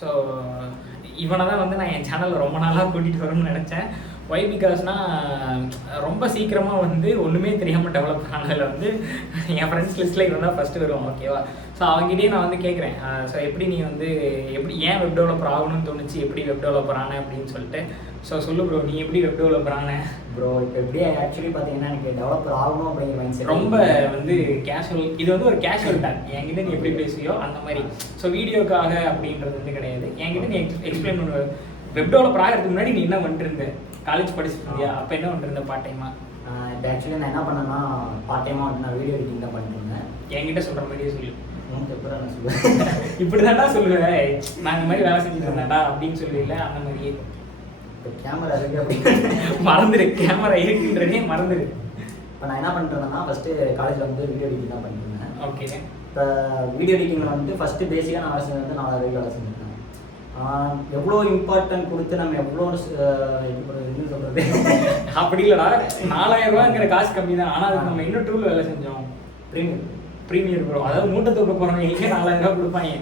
So இவனை தான் வந்து நான் என் சேனலில் ரொம்ப நாளாக கூட்டிகிட்டு வரணும்னு நினச்சேன். ஒய் பிகாஸ்னால் ரொம்ப சீக்கிரமாக வந்து ஒன்றுமே தெரியாமல் டெவலப் ஆனதில் வந்து என் ஃப்ரெண்ட்ஸ் லிஸ்ட்டில் இவன் தான் ஃபஸ்ட்டு வருவான். ஓகேவா? ஸோ அவங்ககிட்டயே நான் வந்து கேட்குறேன், ஸோ எப்படி நீ வந்து எப்படி ஏன் வெப் டெவலப்பர் ஆகணும்னு தோணுச்சு, எப்படி வெப் டெவலப்பர் ஆனேன் அப்படின்னு சொல்லிட்டு. ஸோ சொல்லு ப்ரோ, நீ எப்படி வெப் டெவலப்பர் ஆனேன்? ப்ரோ இப்போ எப்படி ஆக்சுவலி பார்த்தீங்கன்னா எனக்கு டெவலப்பர் ஆகணும் அப்படிங்கிற மைண்ட் செட் ரொம்ப வந்து கேஷுவல். இது வந்து ஒரு கேஷுவல் டாக். என்கிட்ட நீ எப்படி பேசுவியோ அந்த மாதிரி. ஸோ வீடியோக்காக அப்படின்றது வந்து கிடையாது. என்கிட்ட நீ எக்ஸ்பிளைன் பண்ணுவ. வெப் டெவலப்பர் ஆகிறதுக்கு முன்னாடி நீ என்ன பண்ணிட்டு இருந்த? காலேஜ் படிச்சுட்டு இருந்தியா? அப்போ என்ன பண்ணிட்டு இருந்த பார்ட் டைமா? இப்போ ஆக்சுவலி நான் என்ன பண்ணேன்னா பார்ட் டைமாக வந்து நான் வீடியோ எடிட்டிங் தான் பண்ணிட்டு இருந்தேன். என்கிட்ட சொல்கிற மாதிரியே சொல்லு. எப்போ நான் சொல்லுவேன் இப்படி தாண்டா சொல்லுவேன், நான் இந்த மாதிரி வேலை செஞ்சுட்டு இருந்தேன்டா அப்படின்னு சொல்லுவீங்களே, அந்த மாதிரியே. இப்போ கேமரா இருக்குது அப்படின்னு மறந்துடு, கேமரா இருக்குன்றதே மறந்துடு. இப்போ நான் என்ன பண்ணிட்டு இருந்தேன்னா ஃபஸ்ட்டு காலேஜில் வந்து வீடியோ எடிட்டிங் தான் பண்ணிட்டு இருந்தேன். ஓகே. இப்போ வீடியோ எடிட்டிங்கில் வந்துட்டு ஃபஸ்ட்டு பேசிக்காக நான் வேலை செஞ்சது வந்து 4000 வேலை செஞ்சுருக்கேன். எவ்வளோ இம்பார்ட்டன்ட் கொடுத்து நம்ம எவ்வளோ என்ன சொல்கிறது அப்படி இல்லைடா, 4000 ரூபாங்கிற காசு கம்மி தான். ஆனால் அதுக்கு நம்ம இன்னும் டூல் வேலை செஞ்சோம். ப்ரீமியர் ப்ரோ, அதாவது மூட்டை தூக்க போகிறவங்களுக்கே 4000 ரூபா கொடுப்பாங்க.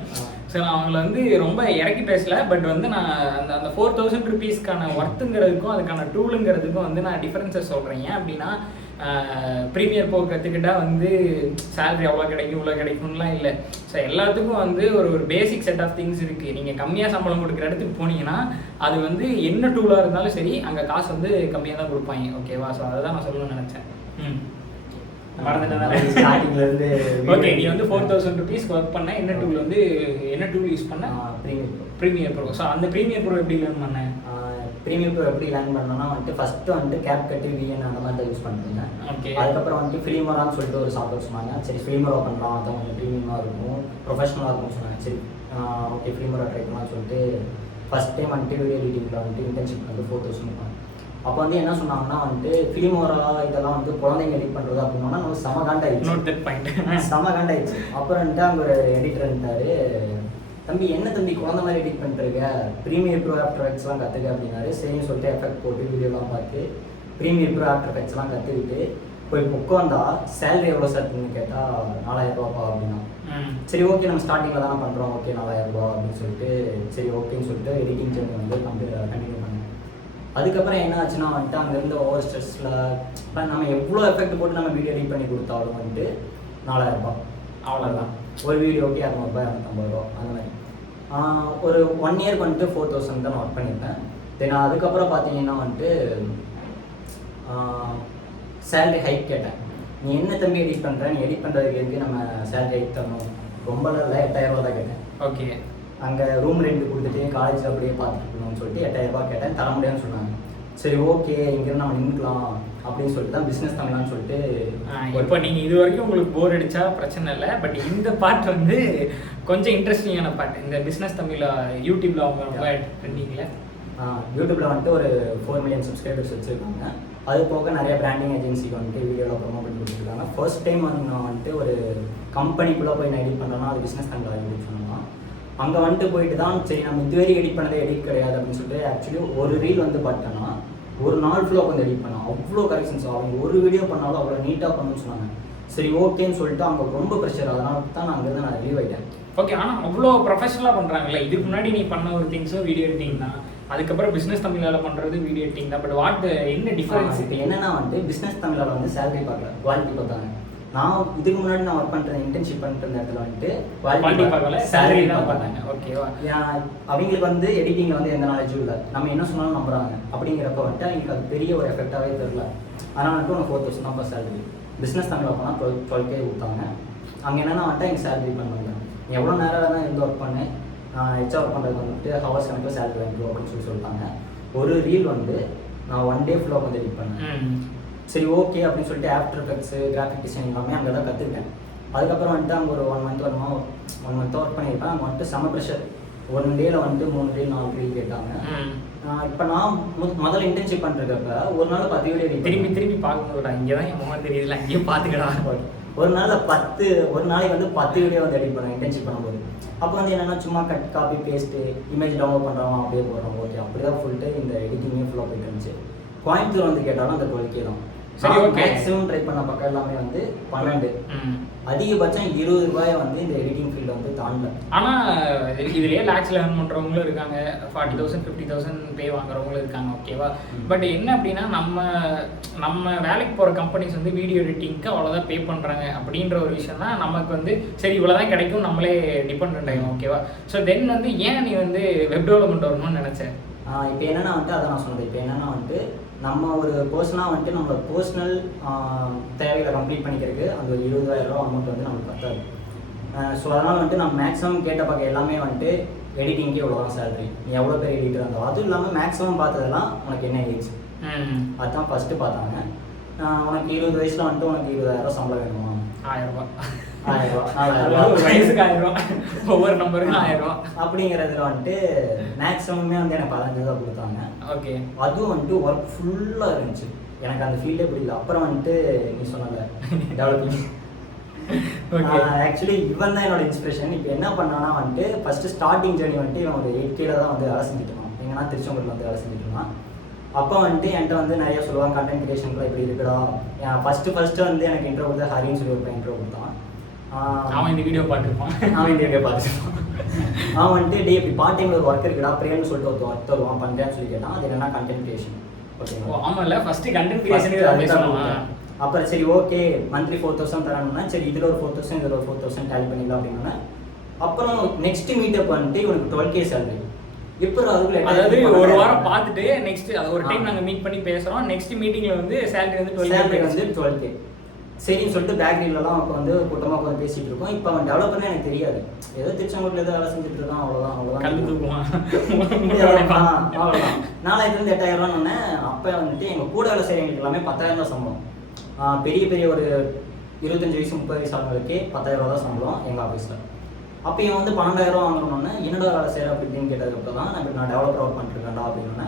ஸோ நான் அவங்கள வந்து ரொம்ப இறக்கி பேசலை. பட் வந்து நான் அந்த 4000 ருபீஸ்க்கான ஒர்த்துங்கிறதுக்கும் அதுக்கான டூலுங்கிறதுக்கும் வந்து நான் டிஃப்ரென்ஸை சொல்கிறேன். ஏன் அப்படின்னா ப்ரீமியர் ப்ரோ கற்றுக்கிட்டா வந்து சேலரி அவ்வளோ கிடைக்கும் இவ்வளோ கிடைக்கும்லாம் இல்லை. ஸோ எல்லாத்துக்கும் வந்து ஒரு பேசிக் செட் ஆஃப் திங்ஸ் இருக்குது. நீங்கள் கம்மியாக சம்பளம் கொடுக்குற இடத்துக்கு போனீங்கன்னா அது வந்து என்ன டூலாக இருந்தாலும் சரி, அங்கே காசு வந்து கம்மியாக தான் கொடுப்பாங்க. ஓகேவா? ஸோ அதை தான் நான் சொல்லணும்னு நினச்சேன். ஸ்டார்டிங்லேருந்து ஓகே. நீ வந்து 4000 ருபீஸ் ஒர்க் பண்ண. என்ன டூல் வந்து என்ன டூல் யூஸ் பண்ண? Premiere Pro. ஸோ அந்த ப்ரீமியர் ப்ரோ எப்படி லேர்ன் பண்ணேன்? ப்ரீமியர் ப்ரோ எப்படி லேர்ன் பண்ணோன்னா வந்துட்டு ஃபஸ்ட்டு வந்துட்டு CapCut, VN அந்த மாதிரி தான் யூஸ் பண்ணுறேன். ஓகே. அதுக்கப்புறம் வந்துட்டு ஃபிலிமரான்னு சொல்லிட்டு ஒரு சாஃப்ட்வேர் சொன்னாங்க. சரி ஃபிலிமரா பண்ணலாம், அதான் கொஞ்சம் ப்ரீமியமாக இருக்கும், ப்ரொஃபஷனலாக இருக்கும்னு சொன்னாங்க. சரி ஓகே ஃபிலிமரா ட்ரை பண்ணலாம்னு சொல்லிட்டு ஃபஸ்ட் டைம் வந்துட்டு வீடியோ எடிட்டிங்கில் வந்துட்டு இன்டர்ன்ஷிப் வந்து 4000 அப்போ வந்து என்ன சொன்னாங்கன்னா வந்துட்டு ஃபிலிமோரா இதெல்லாம் வந்து குழந்தைங்க எடிட் பண்ணுறது அப்படின்னா நம்ம செம காண்டாயிடுச்சு. அப்புறம் வந்துட்டு அங்கே ஒரு எடிட்டர் இருந்தார். தம்பி என்ன தம்பி குழந்தை மாதிரி எடிட் பண்ணிட்டுருக்க, ப்ரீமியர் ப்ரோ ஆஃப்டர் எஃபெக்ட்ஸ்லாம் கற்றுக்க அப்படின்னாரு. சரின்னு சொல்லிட்டு எஃபெக்ட் போட்டு வீடியோலாம் பார்த்து ப்ரீமியர் ப்ரோ ஆஃப்டர் எஃபெக்ட்ஸ்லாம் கற்றுக்கிட்டு போய் உட்காந்தா சேலரி எவ்வளோ சார்ன்னு கேட்டால் 4000 ரூபாப்பா அப்படின்னா. சரி ஓகே நம்ம ஸ்டார்டிங்கில் தானே பண்ணுறோம், ஓகே 4000 ரூபா அப்படின்னு சொல்லிட்டு சரி ஓகேன்னு சொல்லிட்டு எடிட்டிங் ஜேர்னி வந்து கண்டினியூ பண்ணேன். அதுக்கப்புறம் என்ன ஆச்சுன்னா வந்துட்டு அங்கேருந்து ஓவர் ஸ்ட்ரெஸ்ஸில் இப்போ நம்ம எவ்வளோ எஃபெக்ட் போட்டு நம்ம வீடியோ எடிட் பண்ணி கொடுத்தாலும் வந்துட்டு 4000 ரூபா அவ்வளோதான். ஒரு வீடியோக்கு 200 250 ரூபா அந்த மாதிரி. ஒரு 1 இயர் வந்துட்டு 4000 தான் நான் ஒர்க் பண்ணியிருப்பேன். தென் அதுக்கப்புறம் பார்த்தீங்கன்னா வந்துட்டு சேலரி ஹைக் கேட்டேன். நீ என்ன தம்பி எடிட் பண்ணுற, நீ எடிட் பண்ணுறதுக்கு எதுக்கு நம்ம சேலரி ஹைக் தரணும், ரொம்பலாம் இல்லை 8000 ரூபா தான் கேட்டேன். ஓகே. அங்கே ரூம் ரெண்ட் கொடுத்துட்டு காலேஜில் அப்படியே பார்த்துருக்கணும்னு சொல்லிட்டு 8000 ரூபா கேட்டேன். தர முடியாதுன்னு சொன்னாங்க. சரி ஓகே இங்கேருந்து நம்ம நின்றுக்கலாம் அப்படின்னு சொல்லிட்டு தான் பிஸ்னஸ் தமிழ்னு சொல்லிட்டு. இப்போ நீங்கள் இது வரைக்கும் உங்களுக்கு போர் அடித்தா பிரச்சனை இல்லை. பட் இந்த பார்ட் வந்து கொஞ்சம் இன்ட்ரெஸ்டிங்கான பார்ட். இந்த பிஸ்னஸ் தமிழில் யூடியூப்பில் அவங்க ரொம்ப ட்ரெண்டிங்கில் யூடியூப்பில் வந்துட்டு ஒரு 4 மில்லியன் சப்ஸ்கிரைபர்ஸ் வச்சுருக்காங்க. அது போக நிறைய பிராண்டிங் ஏஜென்சிக்கு வந்துட்டு வீடியோவில் ப்ரொமோட் பண்ணி கொடுத்துருக்காங்க. ஃபர்ஸ்ட் டைம் வந்து நான் வந்துட்டு ஒரு கம்பெனிக்குள்ளே போய் நான் எடிட் பண்ணுறேன்னா அது பிஸ்னஸ் தமிழில் எடிட் பண்ணலாம். அங்கே வந்துட்டு போயிட்டு தான் சரி நம்ம இதுவரை எடிட் பண்ணதே எடிட் கிடையாது அப்படின்னு சொல்லிட்டு ஆக்சுவலி ஒரு ரீல் வந்து பார்த்தோன்னா ஒரு நாள் ஃபுல்லாக வந்து எடிட் பண்ணோம். அவ்வளோ கரெக்ஷன்ஸ் அவங்க ஒரு வீடியோ பண்ணாலும் அவ்வளோ நீட்டாக பண்ணணும்னு சொன்னாங்க. சரி ஓகேன்னு சொல்லிட்டு அவங்க ரொம்ப ப்ரெஷர், அதனால தான் நான் அங்கேருந்து நான் ரிலீவ் ஆகிட்டேன். ஓகே. ஆனால் அவ்வளோ ப்ரொஃபஷனலாக பண்ணுறாங்கல்ல. இதுக்கு முன்னாடி நீ பண்ண ஒரு திங்ஸும் வீடியோ எடிட்டிங் தான், அதுக்கப்புறம் பிஸ்னஸ் தமிழால் பண்ணுறது வீடியோ எடிட்டிங் தான். பட் வாட் என்ன டிஃபரன்ஸ்? இப்போ என்னென்னா வந்துட்டு பிஸ்னஸ் தமிழால் வந்து சேலரி பார்க்கல, குவாலிட்டி பார்த்தாங்க. நான் இதுக்கு முன்னாடி நான் ஒர்க் பண்ணுற இன்டர்ன்ஷிப் பண்ணிட்டு இருந்த இடத்துல வந்துட்டு குவாலிட்டி பார்க்கல, சேலரி தான் பார்த்தாங்க. ஓகேவா? அவங்களுக்கு வந்து எடிட்டிங்கில் வந்து எந்த நாலேஜும் இல்லை, நம்ம என்ன சொன்னாலும் நம்புறாங்க. அப்படிங்கிறப்ப வந்துட்டு அவங்களுக்கு அது பெரிய ஒரு எஃபெக்டாகவே தெரியல. அதனால் வந்துட்டு உனக்கு 4000 தான் சேலரி. பிஸ்னஸ் தமிழில் போனால் 12K கொடுத்தாங்க. அங்கே என்னென்னா வந்துட்டு எங்கள் சேலரி பண்ணுவாங்க. நீ எவ்வளோ நேரம் தான் இருந்து ஒர்க் பண்ணேன், எச்சா ஒர்க் பண்ணுறது வந்துட்டு ஹவர்ஸ் கணக்கில் சேலரி வாங்கிக்கோ அப்படின்னு சொல்லிட்டாங்க. ஒரு ரீல் வந்து நான் 1 டே ஃபுல்லாக வந்து எடிட் பண்ணேன். சரி ஓகே அப்படின்னு சொல்லிட்டு ஆஃப்டர் எஃபெக்ட்ஸு கிராஃபிக் டிசைன் எல்லாமே அங்கே தான் கற்றுக்கிட்டேன். அதுக்கப்புறம் வந்துட்டு அங்கே ஒரு 1 மந்த் வருமா 1 மந்த் ஒர்க் பண்ணியிருப்பேன். அங்கே வந்துட்டு செம ப்ரெஷர். 1 டேயில் வந்துட்டு 3 ரீல் 4 ரீல் கேட்டாங்க. இப்போ நான் முதல்ல இன்டர்ன்ஷிப் பண்ணுறப்ப ஒரு நாள் 10 வீடியோ திரும்பி பார்க்கணும்டா. இங்கே தான் என் முகம் தெரியுதுல, அங்கேயும் பார்த்துக்கடா. ஒரு நாளைக்கு வந்து 10 வீடியோ வந்து எடிட் பண்ணேன் இன்டர்ன்ஷிப் பண்ணும்போது. அப்போ வந்து என்னென்னா சும்மா cut copy paste image download பண்ணுறோம் அப்படியே போடுறோம். ஓகே அப்படி தான் ஃபுல் டே இந்த எடிட்டிங்கே ஃபுல்லாக போயிட்டு இருந்துச்சு. கோயம்புத்தூர் வந்து கேட்டாலும் அந்த 12K தான். சரி ஓகே. மேக்ஸிமம் ட்ரை பண்ண பக்கம் எல்லாமே வந்து 12. அதிகபட்சம் 20 ரூபாய் வந்து இந்த எடிட்டிங் ஃபீல்டு வந்து தாண்டல. ஆனால் இதுலேயே லேக்ஸில் ஏர்ன் பண்ணுறவங்களும் இருக்காங்க, 40,000 50,000 பே வாங்குறவங்களும் இருக்காங்க, ஓகேவா. பட் என்ன அப்படின்னா நம்ம வேலைக்கு போகிற கம்பெனிஸ் வந்து வீடியோ எடிட்டிங்க்கு அவ்வளோதான் பே பண்ணுறாங்க அப்படின்ற ஒரு விஷயம் தான் நமக்கு வந்து சரி இவ்வளோதான் கிடைக்கும், நம்மளே டிபெண்ட் ஆகிடும், ஓகேவா. ஸோ தென் வந்து ஏன் நீ வந்து வெப் டெவலப்மெண்ட் வரணும்னு நினச்சேன்? இப்போ என்னென்னா வந்துட்டு அதான் நான் சொன்னது. இப்போ என்னென்னா வந்துட்டு நம்ம ஒரு பர்சனாக வந்துட்டு நம்மளோட பர்சனல் தேவைகளை கம்ப்ளீட் பண்ணிக்கிறதுக்கு அந்த ஒரு 20,000 ரூபா அமௌண்ட் வந்து நம்மளுக்கு பத்தாது. ஸோ அதனால் வந்துட்டு நம்ம மேக்ஸிமம் கேட்ட பார்க்க எல்லாமே வந்துட்டு எடிட்டிங்கே இவ்வளோதான் சேலரி, நீ எவ்வளோ பேர் எடிட்டர் இருந்தோம். அதுவும் இல்லாமல் மேக்ஸிமம் பார்த்ததெல்லாம் உனக்கு என்ன ஏஜ், அதுதான் ஃபஸ்ட்டு பார்த்தாங்க. உனக்கு 20 வயசில் வந்துட்டு உனக்கு 20,000 சம்பளம் வேணுமா? 1000 ரூபா. 1000 ரூபா, 4,000 ஒரு ரூபா, வயசுக்கு 1000 ரூபா, ஒவ்வொரு நம்பருக்கும் 1000 ரூபா அப்படிங்கிறதுல வந்துட்டு மேக்ஸிமமே வந்து எனக்கு 15 ரூபா கொடுத்தாங்க. ஓகே. அதுவும் வந்துட்டு ஒர்க் ஃபுல்லாக இருந்துச்சு, எனக்கு அந்த ஃபீல்டே பிடிக்கல. அப்புறம் வந்துட்டு நீ சொன்னல டெவலப்பிங், ஆக்சுவலி இவன் தான் என்னோட இன்ஸ்பிரேஷன். இப்போ என்ன பண்ணானா வந்துட்டு ஃபஸ்ட்டு ஸ்டார்டிங் ஜேர்னி வந்துட்டு இவன் ஒரு 8K தான் வந்து வேலை செஞ்சுட்டு இருந்தான். எங்கன்னா திருச்செங்கோட்டில் வந்து வேலை செஞ்சுட்டு இருந்தான். அப்போ வந்துட்டு என்கிட்ட வந்து நிறைய சொல்லுவாங்க, கண்டென்ட் கிரியேஷனுக்குலாம் இப்படி இருக்குடா. ஃபஸ்ட்டு வந்து எனக்கு இன்ட்ரோ கொடுத்தா ஹரின்னு சொல்லி ஒரு இன்ட்ரோ கொடுத்தான். அவன் இந்த வீடியோ பார்த்துருப்பான். அவன் இந்த வீடியோ பார்த்துருப்பான். அவன் வந்துட்டு டே இப்படி பார்ட் டைமில் ஒரு ஒர்க் இருக்குடா, பிரேம்னு சொல்லிட்டு ஒரு ஒர்க் தருவான் பண்ணுறேன்னு சொல்லி கேட்டான். அது என்னன்னா கண்டென்ட் கிரியேஷன். ஓகேங்களா? ஆமாம்ல, ஃபஸ்ட்டு கண்டென்ட் கிரியேஷன். அப்புறம் சரி ஓகே மந்த்லி 4,000 தரணும்னா சரி இதில் ஒரு 4,000 இதில் ஒரு 4,000 டேலி பண்ணிடலாம் அப்படின்னா. அப்புறம் நெக்ஸ்ட் மீட்டப் வந்துட்டு இவனுக்கு 12K சேலரி. இப்போ அதாவது ஒரு வாரம் பார்த்துட்டு நெக்ஸ்ட் அது ஒரு டைம் நாங்கள் மீட் பண்ணி பேசுகிறோம். நெக்ஸ்ட் மீட்டிங்கில் வந்து சேலரி வந்து 12K சரின்னு சொல்லிட்டு பேக்கரியிலலாம் அப்போ வந்து கூட்டமாக உட்காந்து பேசிகிட்டு இருக்கோம். இப்போ அவன் டெவலப்பர்னே எனக்கு தெரியாது, ஏதோ திருச்செங்கோட்டில் ஏதோ வேலை செஞ்சுட்டு இருக்கான், அவ்வளோதான். கல்வி தூக்குவான், அவ்வளோதான். 4,000 8,000 ரூபான்னு. அப்போ வந்துட்டு எங்கள் கூட வேலை செய்கிறவங்களுக்கு எல்லாமே 10,000 தான் சம்பளம். பெரிய பெரிய ஒரு 25 வயசு 30 வயசு ஆளுங்களுக்கே 10,000 ரூபா தான் சம்பளம் எங்கள் ஆஃபீஸில். அப்போ இவன் வந்து 12,000 ரூபா வாங்கணும்னு என்னோட வேலை செய்கிற அப்படின்னு கேட்டதுக்கப்புறம் தான் நான் டெவலப்பர் ஒர்க் பண்ணிட்டுருக்கேன்டா அப்படின்னா.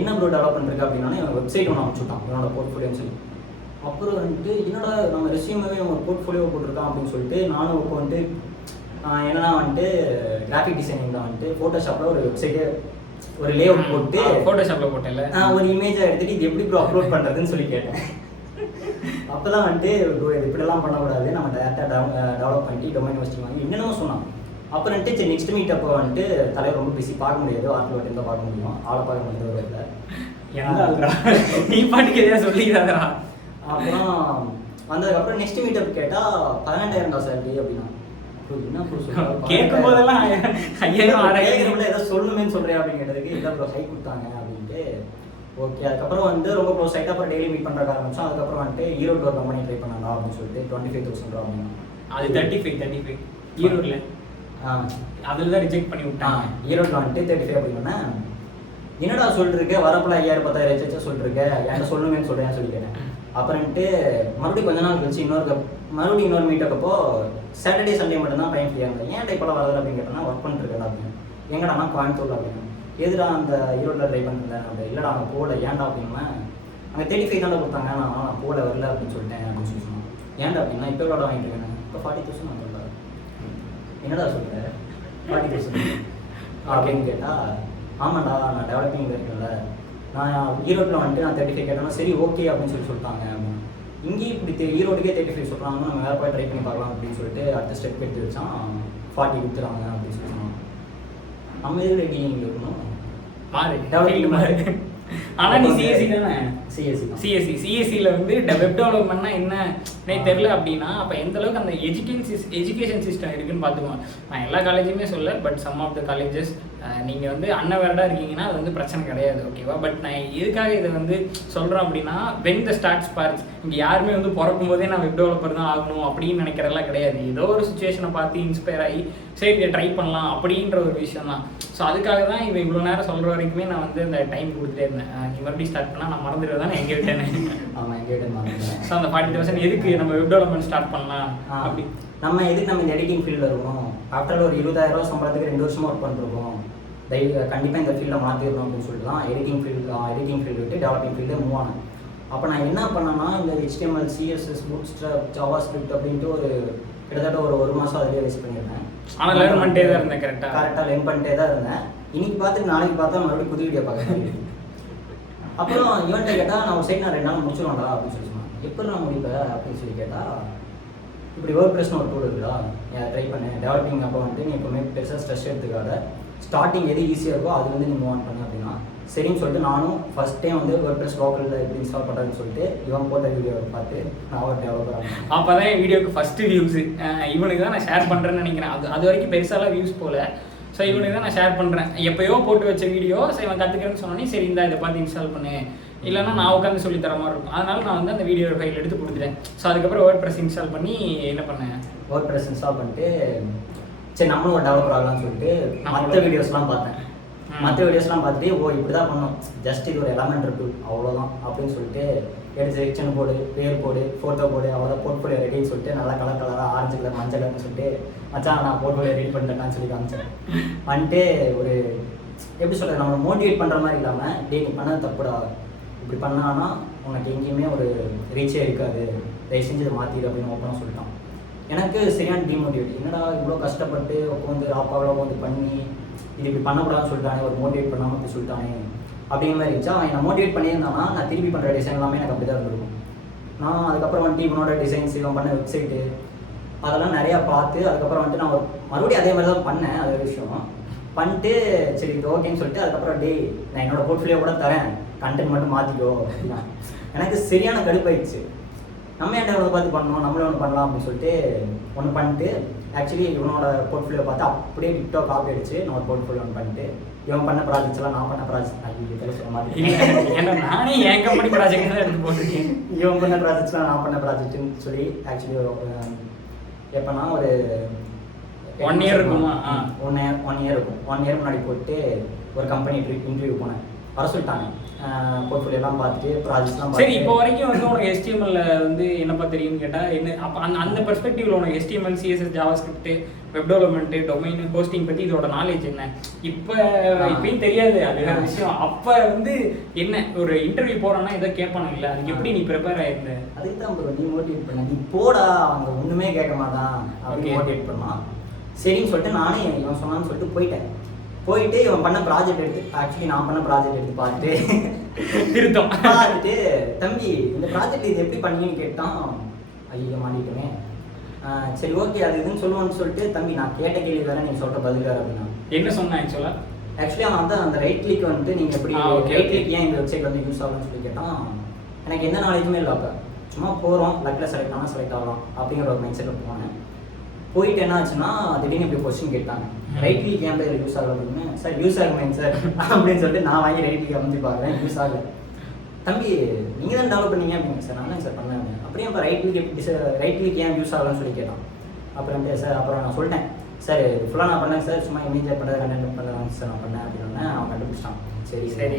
என்ன ப்ரோ டெவலப் பண்ணிருக்கேன் அப்படின்னா இவன் வெப்சைட் ஒன்று அனுப்பிச்சுட்டான் என்னோட போர்ட்ஃபோலியோன்னு சொல்லி. அப்புறம் வந்துட்டு என்னோட நம்ம ரெஸ்யூமே இவங்க போர்ட்ஃபோலியோ போட்டிருக்கான் அப்படின்னு சொல்லிட்டு நானும் இப்போ வந்துட்டு என்னன்னா வந்துட்டு கிராஃபிக் டிசைனிங் தான் வந்துட்டு ஃபோட்டோஷாப்பில் ஒரு வெப்சைட்டே ஒரு லே அவுட் போட்டு ஃபோட்டோஷாப்பில் போட்டேன்ல ஒரு இமேஜை எடுத்துகிட்டு இது எப்படி ப்ரோ அப்லோட் பண்ணுறதுன்னு சொல்லி கேட்டேன். அப்போ தான் வந்துட்டு இப்படிலாம் பண்ணக்கூடாது, நம்ம டேரெக்டாக டெவலப் பண்ணிட்டு டொமைன் ஹோஸ்டிங் வாங்கி என்னென்னமோ சொன்னான். அப்புறம் வந்துட்டு சரி நெக்ஸ்ட் மீட் அப்போ வந்துட்டு தலைவர் ரொம்ப பிஸி, பார்க்க முடியாது, ஆர்டில் மட்டும் தான் பார்க்க முடியும், ஆளை பார்க்க முடியாது ஒரு இடத்துல. நீ பாட்டுக்கு எதையா சொல்லிக்கிறாதா. அப்புறம் வந்ததுக்கப்புறம் நெக்ஸ்ட் மீட்டப் கேட்டால் 18,000 சேலரி அப்படின்னா. என்ன கேட்கும் போதெல்லாம் 5,000 ஏதோ சொல்லணுமேனு சொல்கிறேன் அப்படின்னு கேட்டதுக்கு இல்லை ப்ரோ ஹை கொடுத்தாங்க அப்படின்ட்டு. ஓகே அதுக்கப்புறம் வந்து ரொம்ப க்ளோஸ் ஆகிட்டு அப்புறம் டெய்லி மீட் பண்ணுறக்க ஆரம்பிச்சோம். அதுக்கப்புறம் வந்துட்டு ஈரோடு ஒரு கம்பெனி ட்ரை பண்ணலாம் அப்படின்னு சொல்லிட்டு 25,000 ரூபா அப்படின்னா. அது 35 ஈரோடில் அதில் தான் ரிஜெக்ட் பண்ணி விட்டாங்க. ஈரோட்டில் வந்துட்டு 35 அப்படின்னா என்னடா சொல்லிட்டுருக்க வரப்பில் 5,000 10,000 வச்சு சொல்லிட்டுருக்க என்கிட்ட சொல்லணுமேனு சொல்கிறேன்னு சொல்லி கேட்டேன். அப்புறம்ட்டு மறுபடியும் கொஞ்ச நாள் கழிச்சு மறுபடியும் இன்னொரு மீட்டப்போ சாட்டர்டே சண்டே மட்டும்தான் பையன் ஃப்ரீயாக இருந்தேன். ஏன் டைப்பெல்லாம் வரல அப்படின்னு கேட்டேன்னா ஒர்க் பண்ணிட்டுருக்கேன் அப்படின்னு. எங்கடானா கோயம்புத்தூர் அப்படின்னு. எதுடா அந்த ஈரோட்டில் ட்ரை பண்ணிருந்தேன் அப்படி. இல்லைடா அவங்க போகல ஏன்டா அப்படின்னா அங்கே 35 தாண்டா கொடுத்தாங்க, நான் போகல வரல அப்படின்னு சொல்லிட்டேன் அப்படின்னு சொல்லி சொன்னான். ஏன்டா அப்படின்னா இப்போ எவ்வளோ வாங்கிட்டு இருக்கேன் இப்போ 40,000 நான் சொல்கிறேன். என்னடா சொல்கிறேன் 40,000 அப்படின்னு கேட்டால் ஆமாண்டா நான் டெவலப்பிங் இருக்கேன்ல, நான் ஈரோட்டில் வந்துட்டு நான் 35 கேட்டேன்னா சரி ஓகே அப்படின்னு சொல்லிட்டாங்க. இங்கேயும் இப்படி ஈரோட்டுக்கே 35 சொல்கிறாங்க, நம்ம வேறு போய் ட்ரை பண்ணி பார்க்கலாம் அப்படின்னு சொல்லிட்டு அடுத்த ஸ்டெப் எடுத்து வச்சான். 40 கொடுத்துறாங்க அப்படின்னு சொல்லி சொன்னாங்க. நம்ம எதுக்கு ரெடிங் இருக்கணும் டெவலப்பிங் மாதிரி. ஆனால் நீ சிஎஸ்சி தானே? சிஎஸ்சியில் வந்து வெப் டெவலப்மெண்ட்னா என்னன்னே தெரில அப்படின்னா அப்போ எந்த அளவுக்கு அந்த எஜுகேஷன் சிஸ்டம் இருக்குன்னு பார்த்துக்குவோம். நான் எல்லா காலேஜுமே சொல்ல, but some of the colleges நீங்கள் வந்து அன்அவேர்டாக இருக்கீங்கன்னா அது வந்து பிரச்சனை கிடையாது, ஓகேவா. பட் நான் எதுக்காக இதை வந்து சொல்கிறேன் அப்படின்னா வென் த ஸ்டார்ட் ஸ்பார்க்ஸ். இங்கே யாருமே வந்து பிறக்கும் போதே நான் வெப் டெவலப்பர் தான் ஆகணும் அப்படின்னு நினைக்கிறதெல்லாம் கிடையாது. ஏதோ ஒரு சுச்சுவேஷனை பார்த்து இன்ஸ்பயர் ஆகி சரி இதை ட்ரை பண்ணலாம் அப்படின்ற ஒரு விஷயம் தான். ஸோ அதுக்காக தான் இவன் இவ்வளோ நேரம் சொல்கிற வரைக்குமே நான் வந்து இந்த டைம் கொடுத்துட்டே இருந்தேன். நீ மறுபடியும் ஸ்டார்ட் பண்ணால் நான் மறந்துடுவேன் தான் எங்கே விட்டேன்னு. ஆமாம் எங்கே விட்டேன். ஸோ அந்த 40,000 எதுக்கு நம்ம வெப் டெவலப்மெண்ட் ஸ்டார்ட் பண்ணலாம் அப்படி நம்ம இந்த எடிட்டிங் ஃபீல்டில் இருக்கணும். ஆஃப்டர் ஒரு 20,000 ரூபா சம்பளத்துக்கு 2 வருஷமாக ஒர்க் பண்ணிருக்கோம், கண்டிப்பாக இந்த ஃபீல்டை மாற்றிடணும் அப்படின்னு சொல்லிட்டு தான் எடிட்டிங் ஃபீல்டு விட்டு டெவலப்பிங் ஃபீல்டு மூவ் ஆனேன். அப்போ நான் என்ன பண்ணேன்னா இந்த HTML CSS பூட்ஸ்ட்ராப் JavaScript அப்படின்ட்டு ஒரு கிட்டத்தட்ட ஒரு மாதம் அதிலே வேஸ்ட் பண்ணியிருந்தேன். ஆனால் லேர்ன் பண்ணிட்டே தான் இருந்தேன். கரெக்டாக லேர்ன் பண்ணிட்டே தான் இருந்தேன். இன்னைக்கு பார்த்துட்டு நாளைக்கு பார்த்தா மறுபடியும் புது வீடியோ பார்க்குறேன். அப்புறம் இவன்ட்ட கேட்டால் நான் ஒரு சைட் நான் 2 நாள் முடிச்சிடுவேன்டா அப்படின்னு சொல்லி சொன்னான். எப்படி நான் முடிப்பேன் அப்படின்னு சொல்லி கேட்டால், இப்படி WordPressனு ஒரு டூல் இருக்குதா, ட்ரை பண்ணு. டெவலப்பிங் அப்போ வந்துட்டு நீ எப்பவுமே பெருசாக ஸ்ட்ரெஸ் எடுத்துக்காத, ஸ்டார்டிங் எது ஈஸியாக இருக்கோ அது வந்து நீ மூவ் ஆன் பண்ணு அப்படின்னா. சரின்னு சொல்லிட்டு நானும் ஃபஸ்ட் டைம் வந்து WordPress லோக்கலில் எப்படி இன்ஸ்டால் பண்ணுறதுன்னு சொல்லிட்டு இவன் போட்ட வீடியோவை பார்த்து நான் ஒரு டெவலப்பர் ஆனேன். அப்போ தான் என் வீடியோக்கு ஃபஸ்ட்டு வியூஸு இவனுக்கு தான் நான் ஷேர் பண்ணுறேன்னு நினைக்கிறேன். அது வரைக்கும் பெருசாலாம் வியூஸ் போகல. ஸோ இவனுக்கு தான் நான் ஷேர் பண்ணுறேன். எப்போயோ போட்டு வச்ச வீடியோ, ஸோ இவன் கற்றுக்கிறேன்னு சொன்னோன்னே சரி இந்தா இதை பார்த்து இன்ஸ்டால் பண்ணு, இல்லைன்னா நான் உட்காந்து சொல்லி தர மாதிரி இருக்கும். அதனால நான் வந்து அந்த வீடியோ ஃபைல் எடுத்து கொடுத்துட்டேன். ஸோ அதுக்கப்புறம் WordPress இன்ஸ்டால் பண்ணி என்ன பண்ணேன், WordPress இன்ஸ்டால் பண்ணிட்டு சரி நம்மளும் ஒரு டெவலப்பர் ஆகலாம்னு சொல்லிட்டு மற்ற வீடியோஸ்லாம் பார்த்தேன். மற்ற வீடியோஸ்லாம் பார்த்துட்டு ஓ இப்படி தான் பண்ணோம், ஜஸ்ட் இது ஒரு எலமெண்ட் இருக்குது அவ்வளோதான் அப்படின்னு சொல்லிட்டு எடுத்து செக்ஷன் போடு, பேர் போடு, ஃபோட்டோ போடு, அவ்வளோதான் போர்ட்ஃபோலியோ ரெடின்னு சொல்லிட்டு நல்லா கலராக ஆரஞ்சு கலர் மஞ்சள் கலர்னு சொல்லிட்டு மச்சான் நான் போர்ட்ஃபோலியோ ரெடி பண்ணிட்டேன்னு சொல்லி காமிச்சேன். வந்துட்டு ஒரு எப்படி சொல்கிறது, நம்மளை மோட்டிவேட் பண்ணுற மாதிரி இல்லாமல் டே நீ பண்ணது தப்புடா, இப்படி பண்ணான்னா உனக்கு எங்கேயுமே ஒரு ரீச்சே இருக்காது, தயவு செஞ்சு இதை மாற்றிடு அப்படின்னு ஓப்பனாக சொல்லிட்டான். எனக்கு சரியான டிமோட்டிவேட், என்னடா இவ்வளோ கஷ்டப்பட்டு உட்காந்து ராப்பாவில் உட்காந்து பண்ணி இது இப்படி பண்ணக்கூடாதுன்னு சொல்லிட்டானே, ஒரு மோட்டிவேட் பண்ணாமல் இப்படி சொல்லிட்டானே அப்படிங்கிற மாதிரி இருந்துச்சு. அவன் என்னை மோட்டிவேட் பண்ணியிருந்தானா நான் திருப்பி பண்ணுற டிசைன் எல்லாமே எனக்கு அப்படி தான் இருந்திருக்கும். நான் அதுக்கப்புறம் வந்துட்டு இவனோட டிசைன்ஸ், இவன் பண்ண வெப்சைட்டு அதெல்லாம் நிறையா பார்த்து அதுக்கப்புறம் வந்துட்டு நான் மறுபடியும் அதே மாதிரி தான் பண்ணேன். அது ஒரு விஷயம் பண்ணிட்டு சரி இது ஓகேன்னு சொல்லிட்டு அதுக்கப்புறம் டே நான் என்னோட போர்ட்ஃபோலியோ கூட தரேன், கண்டென்ட் மட்டும் மாற்றிக்கோ அப்படின்னா எனக்கு சரியான கடுப்பாயிடுச்சு. நம்ம ஏன்டா இவனை பார்த்து பண்ணணும், நம்மளும் ஒன்று பண்ணலாம் அப்படின்னு சொல்லிட்டு ஒன்று பண்ணிட்டு ஆக்சுவலி இவனோட போர்ட்ஃபோலியோ பார்த்து அப்படியே டிக்டோ காப்பி அடிச்சு நான் ஒரு போர்ட்ஃபோலியோ ஒன்று பண்ணிட்டு இவன் பண்ண ப்ராஜெக்ட்ஸ் எல்லாம் நான் பண்ண ப்ராஜெக்ட் சொல்ல மாதிரி நானே என் கம்பெனி ப்ராஜெக்ட் தான் எடுத்து போட்டிருக்கேன். இவன் பண்ண ப்ராஜெக்ட்ஸ்லாம் நான் பண்ண ப்ராஜெக்ட்னு சொல்லி ஆக்சுவலி எப்போனா ஒரு 1 year இருக்குமா? 1 year இருக்கும். 1 year முன்னாடி போட்டு ஒரு கம்பெனி இன்டர்வியூ போனேன். வர சொல்லிட்டாங்க, போர்ட்ஃபோலியோலாம் பார்த்துட்டு ப்ராஜெக்ட்ஸ்லாம் சரி. இப்போ வரைக்கும் வந்து உனக்கு HTML வந்து என்னப்பா தெரியும்னு கேட்டால் என்ன, அப்போ அந்த பெர்ஸ்பெக்டிவ்ல உனக்கு HTML, CSS, JavaScript, web development, domain, hosting பற்றி இதோட நாலேஜ் என்ன? இப்பயும் தெரியாது, அது வேற விஷயம். அப்போ வந்து என்ன ஒரு இன்டர்வியூ போகிறோன்னா இதை கேட்பானுங்களா, அதுக்கு எப்படி நீ ப்ரிப்பேர் ஆயிருந்த? அதுக்கு தான் ப்ரோ நீ மோட்டிவேட் பண்ண, நீ போடா அவங்க ஒன்றுமே கேட்க மாட்டான் அப்படின்னு மோட்டிவேட் பண்ணான். சரின்னு சொல்லிட்டு நானே இவன் சொன்னான்னு சொல்லிட்டு போயிட்டு இவன் பண்ண ப்ராஜெக்ட் எடுத்து ஆக்சுவலி நான் பண்ண ப்ராஜெக்ட் எடுத்து பார்த்துட்டு திருத்தம் பார்த்துட்டு தம்பி இந்த ப்ராஜெக்ட் இது எப்படி பண்ணீங்கன்னு கேட்டான். ஐயோ மாட்டிட்டோமே, சரி ஓகே அது இதுன்னு சொல்லுவான்னு சொல்லிட்டு தம்பி நான் கேட்ட கேள்வி வேற நீங்கள் சொல்கிற பதில் வேறு அப்படின்னா என்ன சொன்னேன் ஆக்சுவலி அவன் வந்து அந்த ரைட் கிளிக் வந்துட்டு நீங்கள் எப்படி ரைட் கிளிக் ஏன் இந்த வெப்சைட் வந்து யூஸ் ஆகும்னு சொல்லி கேட்டான். எனக்கு எந்த நாலேஜுமே இல்லை. அப்போ சும்மா போகிறோம் லக்கில் செலக்ட் ஆனால் செலக்ட் ஆகலாம் அப்படிங்கிற ஒரு மைண்ட் செட்டில் போனேன். போயிட்டு என்ன ஆச்சுன்னா திடீர்னு இப்படி கொஸ்டின் கேட்டாங்க, ரைட் கிளிக் ஏன் இதில் யூஸ் ஆகல அப்படின்னு. சார் யூஸ் ஆகுமேங்க சார் அப்படின்னு சொல்லிட்டு நான் வாங்கி ரைட் கிளிக் அமைச்சு பார்க்குறேன், யூஸ் ஆகலை. தம்பி நீங்கள் தான் டெவலப் பண்ணீங்க அப்படிங்க சார். நான் சார் பண்ணேன். அப்படியே அப்போ ரைட் கிளிக் ஏன் யூஸ் ஆகலன்னு சொல்லி கேட்டான். அப்புறம் சார் அப்புறம் நான் சொல்லிட்டேன் சார் ஃபுல்லாக நான் பண்ணேன் சார், சும்மா இமேஜ் பண்ணுறது கண்டென்ட் பண்ணுறேன் சார் நான் பண்ணேன் அப்படின்னு. அவன் கண்டுபிடிச்சிட்டான். சரி சரி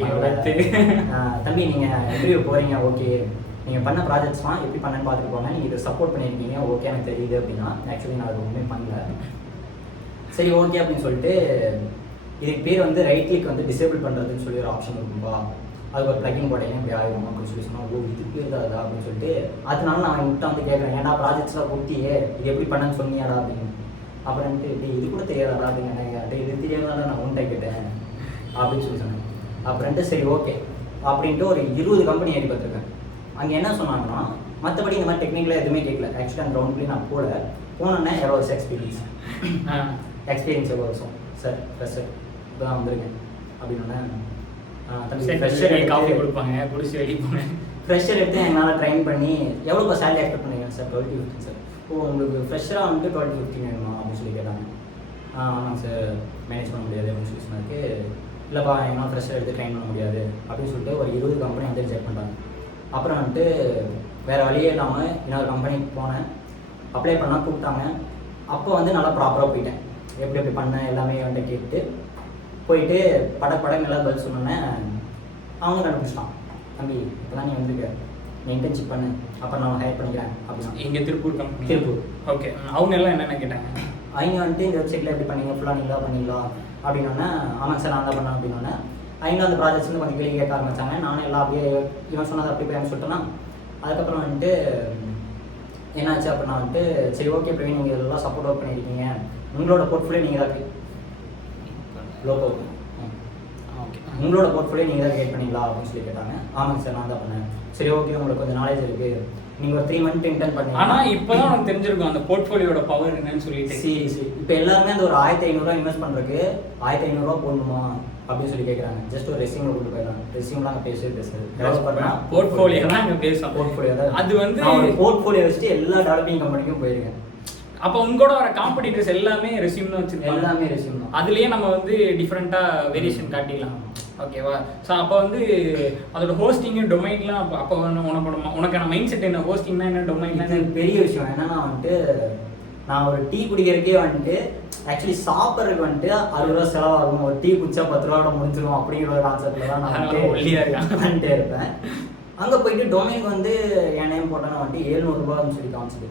தம்பி நீங்கள் இன்டர்வியூ போகிறீங்க, ஓகே நீங்கள் பண்ண ப்ராஜெக்ட்ஸ்லாம் எப்படி பண்ணேன்னு பார்த்துட்டு போங்க, நீங்கள் இதை சப்போர்ட் பண்ணியிருக்கீங்க, ஓகே எனக்கு தெரியுது அப்படின்னா. ஆக்சுவலி நான் அது ஒன்றுமே பண்ணல. சரி ஓகே அப்படின்னு சொல்லிட்டு இதுக்கு பேர் வந்து ரைட் கிளிக் வந்து டிசேபிள் பண்ணுறதுன்னு சொல்லி ஒரு ஆப்ஷன் இருக்கும்பா, அதுக்கு ஒரு ப்ளகின் போட்டீங்க இப்படி ஆகும் அப்படின்னு சொல்லி சொன்னால் ஓ இது பேர் தான் அப்படின்னு சொல்லிட்டு அதனால நான் என்கிட்ட வந்து கேட்குறேன், ஏன்னா ப்ராஜெக்ட்ஸ்லாம் கொடுத்தியே இது எப்படி பண்ணேன்னு சொன்னியாடா அப்படின்னு. அப்புறம்ட்டு இது கூட தெரியாதாடா அப்படின்னு இது தெரியாதாடா நான் உன்ட்ட கேட்டேன் அப்படின்னு சொல்லி சொன்னேன். அப்புறம்ட்டு சரி ஓகே அப்படின்ட்டு ஒரு 20 கம்பெனி ஏறி பார்த்துருக்கேன். அங்கே என்ன சொன்னாங்கன்னா மற்றபடி இந்த மாதிரி டெக்னிக்கலாக எதுவுமே கேட்கல. ஆக்சுவலி அந்த ரவுண்ட்லேயும் நான் போனேன்னா எவ்வளோ வருஷம் எக்ஸ்பீரியன்ஸ் எவ்வளோ வருஷம் சார் ஃப்ரெஷர் இப்போ தான் வந்திருக்கேன் அப்படின்னா காஃபி கொடுப்பாங்க குடிச்சு வெளியே போனேன். ஃப்ரெஷர் எடுத்து என்னால் ட்ரைன் பண்ணி எவ்வளோப்பா சேலரி எக்ஸ்பெக்ட் பண்ணுவீங்க சார்? 12-15 சார். ஓ உங்களுக்கு ஃப்ரெஷராக வந்துட்டு 12-15 வேணுமா அப்படின்னு சொல்லி கேட்டாங்க. ஆமாங்க சார் மேனேஜ் பண்ண முடியாது அப்படின்னு சொல்லி சொன்னதுக்கு இல்லைப்பா என்னால் ஃப்ரெஷர் எடுத்து ட்ரைன் பண்ண முடியாது அப்படின்னு சொல்லிட்டு ஒரு 20 கம்பெனி வந்து ரிஜெக்ட் பண்ணுறாங்க. அப்புறம் வந்துட்டு வேறு வழியே இல்லாமல் இன்னொரு கம்பெனிக்கு போனேன், அப்ளை பண்ணால் கூப்பிட்டாங்க. அப்போ வந்து நல்லா ப்ராப்பராக போயிட்டேன், எப்படி எப்படி பண்ணேன் எல்லாமே வந்துட்டு கேட்டு போயிட்டு படம் நல்லா பதில் சொன்னோன்னே அவங்க கண்டுபிடிச்சிட்டான், தம்பி இப்போ தான் நீ வந்துருக்க, நீ இன்டர்ன்ஷிப் பண்ணு அப்புறம் நான் ஹையர் பண்ணிக்கிறேன் அப்படின்னா. இங்கே திருப்பூர் கம்பெனி? திருப்பூர். ஓகே. அவங்க எல்லாம் என்னென்ன கேட்டாங்க? அவங்க வந்துட்டு இந்த வெப்சைட்டில் எப்படி பண்ணீங்க, ஃபுல்லாக நீங்களா பண்ணீங்களா அப்படின்னோடனே ஆமாம் சார் நான் தான் பண்ணேன் அப்படின்னோடனே அவங்க அந்த ப்ராஜெக்ட்ஸ் வந்து கொஞ்சம் கேள்வி கேட்க ஆரம்பித்தாங்க. நானும் எல்லாம் அப்படியே இவன் சொன்னது அப்படி போய் சொல்லிட்டேன்னா. அதுக்கப்புறம் வந்துட்டு என்னாச்சு அப்படின்னா வந்துட்டு சரி ஓகே இப்போ நீங்கள் இதெல்லாம் சப்போர்ட் ஒர்க் பண்ணியிருக்கீங்க, உங்களோட போர்ட்ஃபோலியோ நீங்கள் தான் லோகோ ஓகே உங்களோட போர்ட்ஃபோலியோ நீங்கள் தான் கிரியேட் பண்ணிங்களா அப்படின்னு சொல்லி கேட்டாங்க. ஆமாங்க சார் நான் தான் பண்ணேன். சரி ஓகே உங்களுக்கு கொஞ்சம் நாலேஜ் இருக்குது, நீங்கள் ஒரு 3 மந்த் இன்டர்ன் பண்ணி. ஆனால் இப்போ தான் உனக்கு தெரிஞ்சிருக்கும் அந்த போர்ட்ஃபோலியோட பவர் என்னன்னு சொல்லிட்டு. சரி இப்போ எல்லாருமே அந்த ஒரு 1500 இன்வெஸ்ட் பண்ணுறதுக்கு 1500 போடணுமா அப்படின்னு சொல்லி கேட்குறாங்க. ஜஸ்ட் ஒரு ரெஸ்யூமில் கொண்டு போயிடலாம். ரெஸ்யூம்லாம் அங்கே பேசுறது டெவலப்பர்னா போர்ட்ஃபோலியோ தான் அங்கே பேசலாம். போர்ட்ஃபோலியோ தான் அது வந்து போர்ட்ஃபோலியோ வச்சுட்டு எல்லா டெவலப்பிங் கம்பெனிக்கும் போயிருக்கேன். அப்போ உங்களோட வர காம்படிட்டர்ஸ் எல்லாமே ரெஸ்யூம் தான் வச்சுருக்காங்க. எல்லாமே ரெஸ்யூம் தான். அதுலேயே நம்ம வந்து டிஃப்ரெண்ட்டாக வேரியேஷன் காட்டிடலாம். ஓகேவா? ஸோ அப்போ வந்து அதோட ஹோஸ்டிங்கு டொமைன்லாம் அப்போ உனக்கான மைண்ட் செட் என்ன? ஹோஸ்டிங்னா என்ன, டொமைன்னா என்ன? பெரிய விஷயம் என்னன்னா வந்துட்டு நான் ஒரு டீ குடிக்கிறதுக்கே வந்துட்டு ஆக்சுவலி சாப்பிட்றதுக்கு வந்துட்டு 60 ரூபா செலவாகும், ஒரு டீ குடிச்சா 10 ரூபாயோட முடிஞ்சிடும் அப்படிங்கிற ஒரு கான்செப்டில் தான் நான் வந்துட்டு இருப்பேன். அங்கே போயிட்டு டொமைனுக்கு வந்து என் நேம் போட்டேன்னா வந்துட்டு 700 ரூபான்னு சொல்லி காமிச்சிது.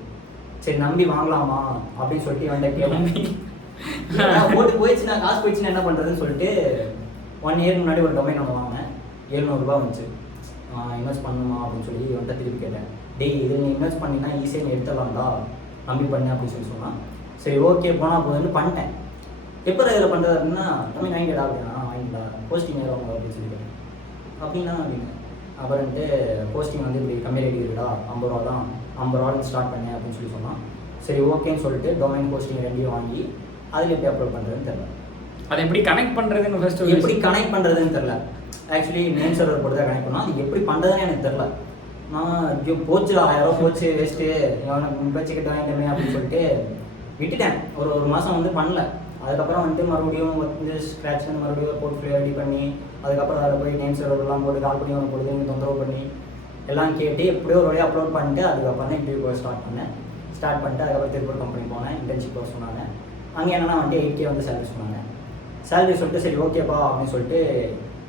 சரி நம்பி வாங்கலாமா அப்படின்னு சொல்லிட்டு வந்துட்டு கேட்டேன். போட்டு போயிடுச்சு, காசு போயிடுச்சுன்னா என்ன பண்ணுறதுன்னு சொல்லிட்டு 1 இயர் முன்னாடி ஒரு டொமைன் ஒன்று வாங்கினேன். 700 ரூபா வந்துச்சு. இன்வெஸ்ட் பண்ணுமா அப்படின்னு சொல்லி வந்துட்டு திருப்பி கேட்டேன். டேய் இதில் நீ இன்வெஸ்ட் பண்ணினா ஈஸியாக நீ எடுத்துடலாம்டா, நம்பி பண்ணு அப்படின்னு சொல்லி சொன்னான். சரி ஓகே போனால் போதுன்னு பண்ணிட்டேன். எப்போ இதில் பண்ணுறது அப்படின்னா டொமைன் வாங்கிடா அப்படின்னா வாங்கிடா, போஸ்டிங் ஏறுவாங்க அப்படின்னு சொல்லி கேட்டேன். அப்படின்னா அப்படின்னு அப்புறம்ட்டு போஸ்டிங் வந்து இப்படி கம்மியாக இருக்குடா, 50 ரூபா தான், 50 ரூபான்னு ஸ்டார்ட் பண்ணேன் அப்படின்னு சொல்லி சொன்னான். சரி ஓகேன்னு சொல்லிட்டு டொமைன் போஸ்டிங் 2 வாங்கி அதில் எப்படி அப்லோட் பண்ணுறதுன்னு தெரியல. அதை எப்படி கனெக்ட் பண்ணுறதுன்னு ஃபஸ்ட்டு எப்படி கனெக்ட் பண்ணுறதுன்னு தெரில. ஆக்சுவலி நேம் சர்வர் போட்டு தான் கனெக்ட் பண்ணோம். அது எப்படி பண்ணுறதுன்னு எனக்கு தெரில. நான் ஐயோ போச்சுடா 1000 ரூபா போச்சு வேஸ்ட்டு, அவனுக்கு பேச்சுக்கிட்ட வாங்கிட்டேன் அப்படின்னு சொல்லிட்டு விட்டுட்டேன். ஒரு மாதம் வந்து பண்ணல. அதுக்கப்புறம் வந்துட்டு மறுபடியும் வந்து ஸ்க்ராட்ச் பண்ணி மறுபடியும் போர்ட்ஃபோலியோ ரெடி பண்ணி அதுக்கப்புறம் அதில் போய் நேம் சர்வர்லாம் போட்டு கால் பண்ணி அவனுக்கு கொடுத்து தொந்தரவு பண்ணி எல்லாம் கேட்டு எப்படியோ ஒரு வழியாக அப்லோட் பண்ணிட்டு அதுக்கப்புறம் தான் இப்படி போய் ஸ்டார்ட் பண்ணிட்டு அதுக்கப்புறம் திருப்பூர் கம்பெனி போனேன். இன்டர்ன்ஷிப் போக சொன்னாங்க. அங்கே என்னென்னா வந்துட்டு 8K வந்து சேலரி சொன்னாங்க. சேலரி சொல்லிட்டு சரி ஓகேப்பா அப்படின்னு சொல்லிட்டு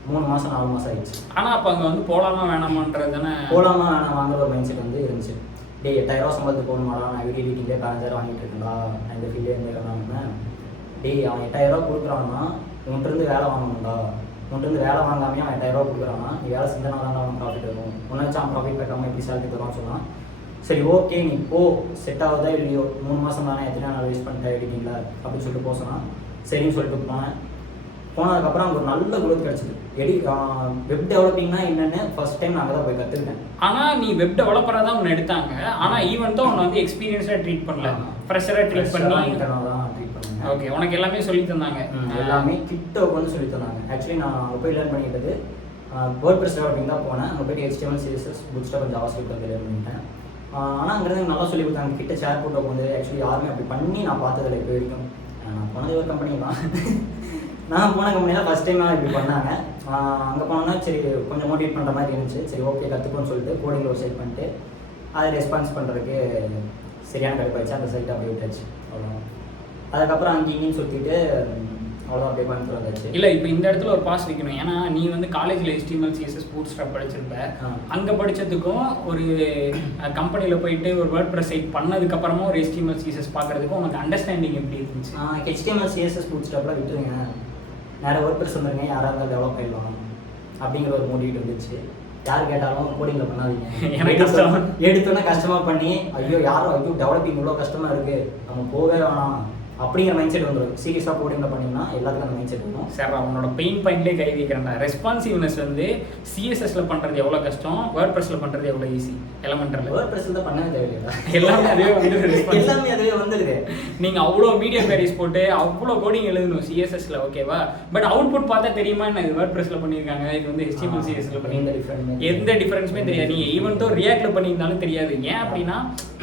3 மாதம் 4 மாதம் ஆயிடுச்சு. ஆனால் அப்போ அங்கே வந்து போகலாமா வேணாமான்றது தானே? போகலாமா வேணாமாங்கிற ஒரு மைண்ட் செட் வந்து இருந்துச்சு. டே 8000 ரூபா சம்பளத்துக்கு போகணுமாடா, நான் வீடியோ எடிட்டிங்லேயே 15,000 வாங்கிட்டு இருக்கேன்டா, நான் இந்த ஃபீல்டே இருந்தேன். டே அவன் 8000 ரூபா கொடுக்குறான்னா உன்கிட்டருந்து வேலை வாங்கணும்டா, உன்கிட்டருந்து வேலை வாங்காமே அவன் 8000 ரூபா கொடுக்குறான்னா நீ வேலை செஞ்சனா தான் அவன் ப்ராஃபிட் வரும், உன்னாச்சும் அவன் ப்ராஃபிட் பார்க்காம எப்படி சேலரி தருவான்னு சொன்னான். சரி ஓகே நீ போ, செட் ஆகுதா இல்லையோ, 3 மாதம் தானே எத்தனை நாள் வேஸ்ட் பண்ணிட்டேன் எடிட்டிங்கில் அப்படின்னு சொல்லிட்டு போக சொன்னான். சரின்னு சொல்லிட்டு போனதுக்கப்புறம் அங்கே ஒரு நல்ல குரோத் கிடச்சிது. வெப் டெவலப்பிங்னா என்னென்னு ஃபர்ஸ்ட் டைம் நாங்கள் தான் போய் கற்றுக்கிட்டேன். ஆனால் நீ வெப் டெவலப்பராக தான் உன்னை எடுத்தாங்க. ஆனால் ஈவன் தான் உன்னை வந்து எக்ஸ்பீரியன்ஸாக ட்ரீட் பண்ணல, ஃப்ரெஷராக ட்ரீட் பண்ணி தான் ட்ரீட் பண்ணேன். ஓகே உனக்கு எல்லாமே சொல்லி தந்தாங்க. எல்லாமே கிட்ட வந்து சொல்லி தந்தாங்க. ஆக்சுவலி நான் அங்கே போய் லேர்ன் பண்ணிக்கிட்டது வேர்ட்பிரஸ் டெவலப்பிங் தான் போனேன். அங்கே போய்ட்டு HTML CSS புக்ஸ்டாக ஜாவாஸ்கிரிப்ட் வந்து லேர்ன் பண்ணிட்டேன். ஆனால் அங்கேருந்து நல்லா சொல்லி கொடுத்தாங்க. கிட்ட ஷேர் போட்டு வந்து ஆக்சுவலி யாருமே அப்படி பண்ணி நான் பார்த்ததில்லை இப்போ வரைக்கும். நான் போனது ஒரு கம்பெனி தான். நான் போன கம்பெனியில் ஃபஸ்ட் டைமாக இப்படி பண்ணாங்க. அங்கே போனோன்னா சரி கொஞ்சம் மோட்டிவேட் பண்ணுற மாதிரி இருந்துச்சு. சரி ஓகே கற்றுக்கணும்னு சொல்லிட்டு கோடிங்கில் ஒரு சைட் பண்ணிட்டு அதை ரெஸ்பான்ஸ் பண்ணுறதுக்கு சரியான கடுப்பாச்சு. அந்த சைட்டை அப்படியே விட்டாச்சு. அவ்வளோ அதுக்கப்புறம் அங்கே இங்கேயும் சுற்றிட்டு அவ்வளோதான் அப்படியே பண்ணிட்டு வந்தாச்சு. இல்லை இப்போ இந்த இடத்துல ஒரு பாஸ் வைக்கணும். ஏன்னா நீ வந்து காலேஜில் HTML CSS பூட்ஸ்ட்ராப் படிச்சிருப்ப. அங்கே படித்ததுக்கும் ஒரு கம்பெனியில் போயிட்டு ஒரு வேர்ட்பிரஸ் சைட் பண்ணதுக்கப்புறமா ஒரு HTML CSS பார்க்குறதுக்கும் உனக்கு அண்டர்ஸ்டாண்டிங் எப்படி இருந்துச்சு? HTML CSS பூட்ஸ்ட்ராப்லாம் விட்டுருங்க, நிறைய வேர்ட்பிரஸ் வந்துருங்க, யாராக இருந்தாலும் டெவலப் ஆகிடலாம் அப்படிங்கிற ஒரு மோட்டிவேட் வந்துச்சு. யார் கேட்டாலும் கோடிங்கில் பண்ணாதீங்க, எனக்கு கஷ்டம் எடுத்தோன்னே கஷ்டமாக பண்ணி ஐயோ டெவலப்பிங் இவ்வளோ கஷ்டமாக இருக்குது நம்ம போகவே வேணாம் அப்படிங்கிற மைண்ட் செட் வந்துடும். சீரியஸாக கோடிங்கில் பண்ணிங்கன்னா எல்லாத்துக்கும் அந்த மைண்ட் செட் இருக்கும். சார் அவனோட பெயின் பாயிண்ட்லேயே கை வைக்கிறேன்டா. ரெஸ்பான்சிவ்னஸ் வந்து சிஎஸ்எஸ்ல பண்ணுறது எவ்வளோ கஷ்டம், வேர்ட்பிரஸ்ல பண்ணுறது எவ்வளோ ஈஸி. எலமெண்டரில் வேர்ட்பிரஸ்ல தான் பண்ணவே தேவையில்லை, எல்லாமே அதுவே வந்து எல்லாமே அதுவே வந்துடுது. நீங்கள் அவ்வளோ மீடியம் வேரிஸ் போட்டு அவ்வளோ கோடிங் எழுதணும் சிஎஸ்எஸ்ல, ஓகேவா? பட் அவுட்புட் பார்த்தா தெரியுமா என்ன இது வேர்ட்பிரஸ்ல பண்ணியிருக்காங்க, இது வந்து HTML CSSல பண்ணி எந்த டிஃபரன்ஸுமே தெரியாது. நீங்கள் ஈவன் தோ ரியாக்டில் பண்ணியிருந்தாலும் தெரியாது. ஏன் அப்படின்னா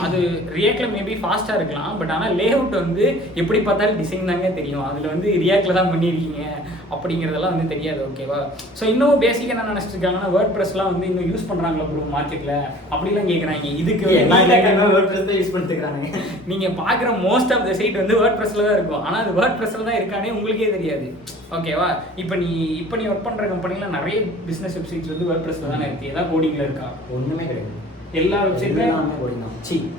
அது ரியாக்டில் மேபி ஃபாஸ்ட்டாக இருக்கலாம், பட் ஆனால் லே அவுட் வந்து எப்படி பார்த்தாலும் டிசைன் தாங்க தெரியும். அதில் வந்து ரியாக்டில் தான் பண்ணியிருக்கீங்க அப்படிங்கிறதெல்லாம் வந்து தெரியாது, ஓகேவா? ஸோ இன்னும் பேசிக்காக என்ன நினச்சிட்டு இருக்காங்கன்னா வேர்ட்பிரஸ்லாம் வந்து இன்னும் யூஸ் பண்ணுறாங்களா ப்ரோ மார்க்கெட்டில் அப்படிலாம் கேட்குறாங்க. இதுக்கு வேர்ட்பிரஸ் தான் யூஸ் பண்ணிட்டுருக்காங்க. நீங்கள் பார்க்குற மோஸ்ட் ஆஃப் த சைட் வந்து வேர்ட்பிரஸில் தான் இருக்கும், ஆனால் அது வேர்ட்பிரஸில் தான் இருக்கானே உங்களுக்கே தெரியாது, ஓகேவா? இப்போ நீ ஒர்க் பண்ணுற கம்பெனியில் நிறைய பிஸ்னஸ் வெப்சைட்ஸ் வந்து வேர்ட்பிரஸில் தானே இருக்குது. ஏதாவது கோடிங்கில் இருக்கா? ஒன்றுமே கிடையாது, எல்லா வெப்சைட்டுமே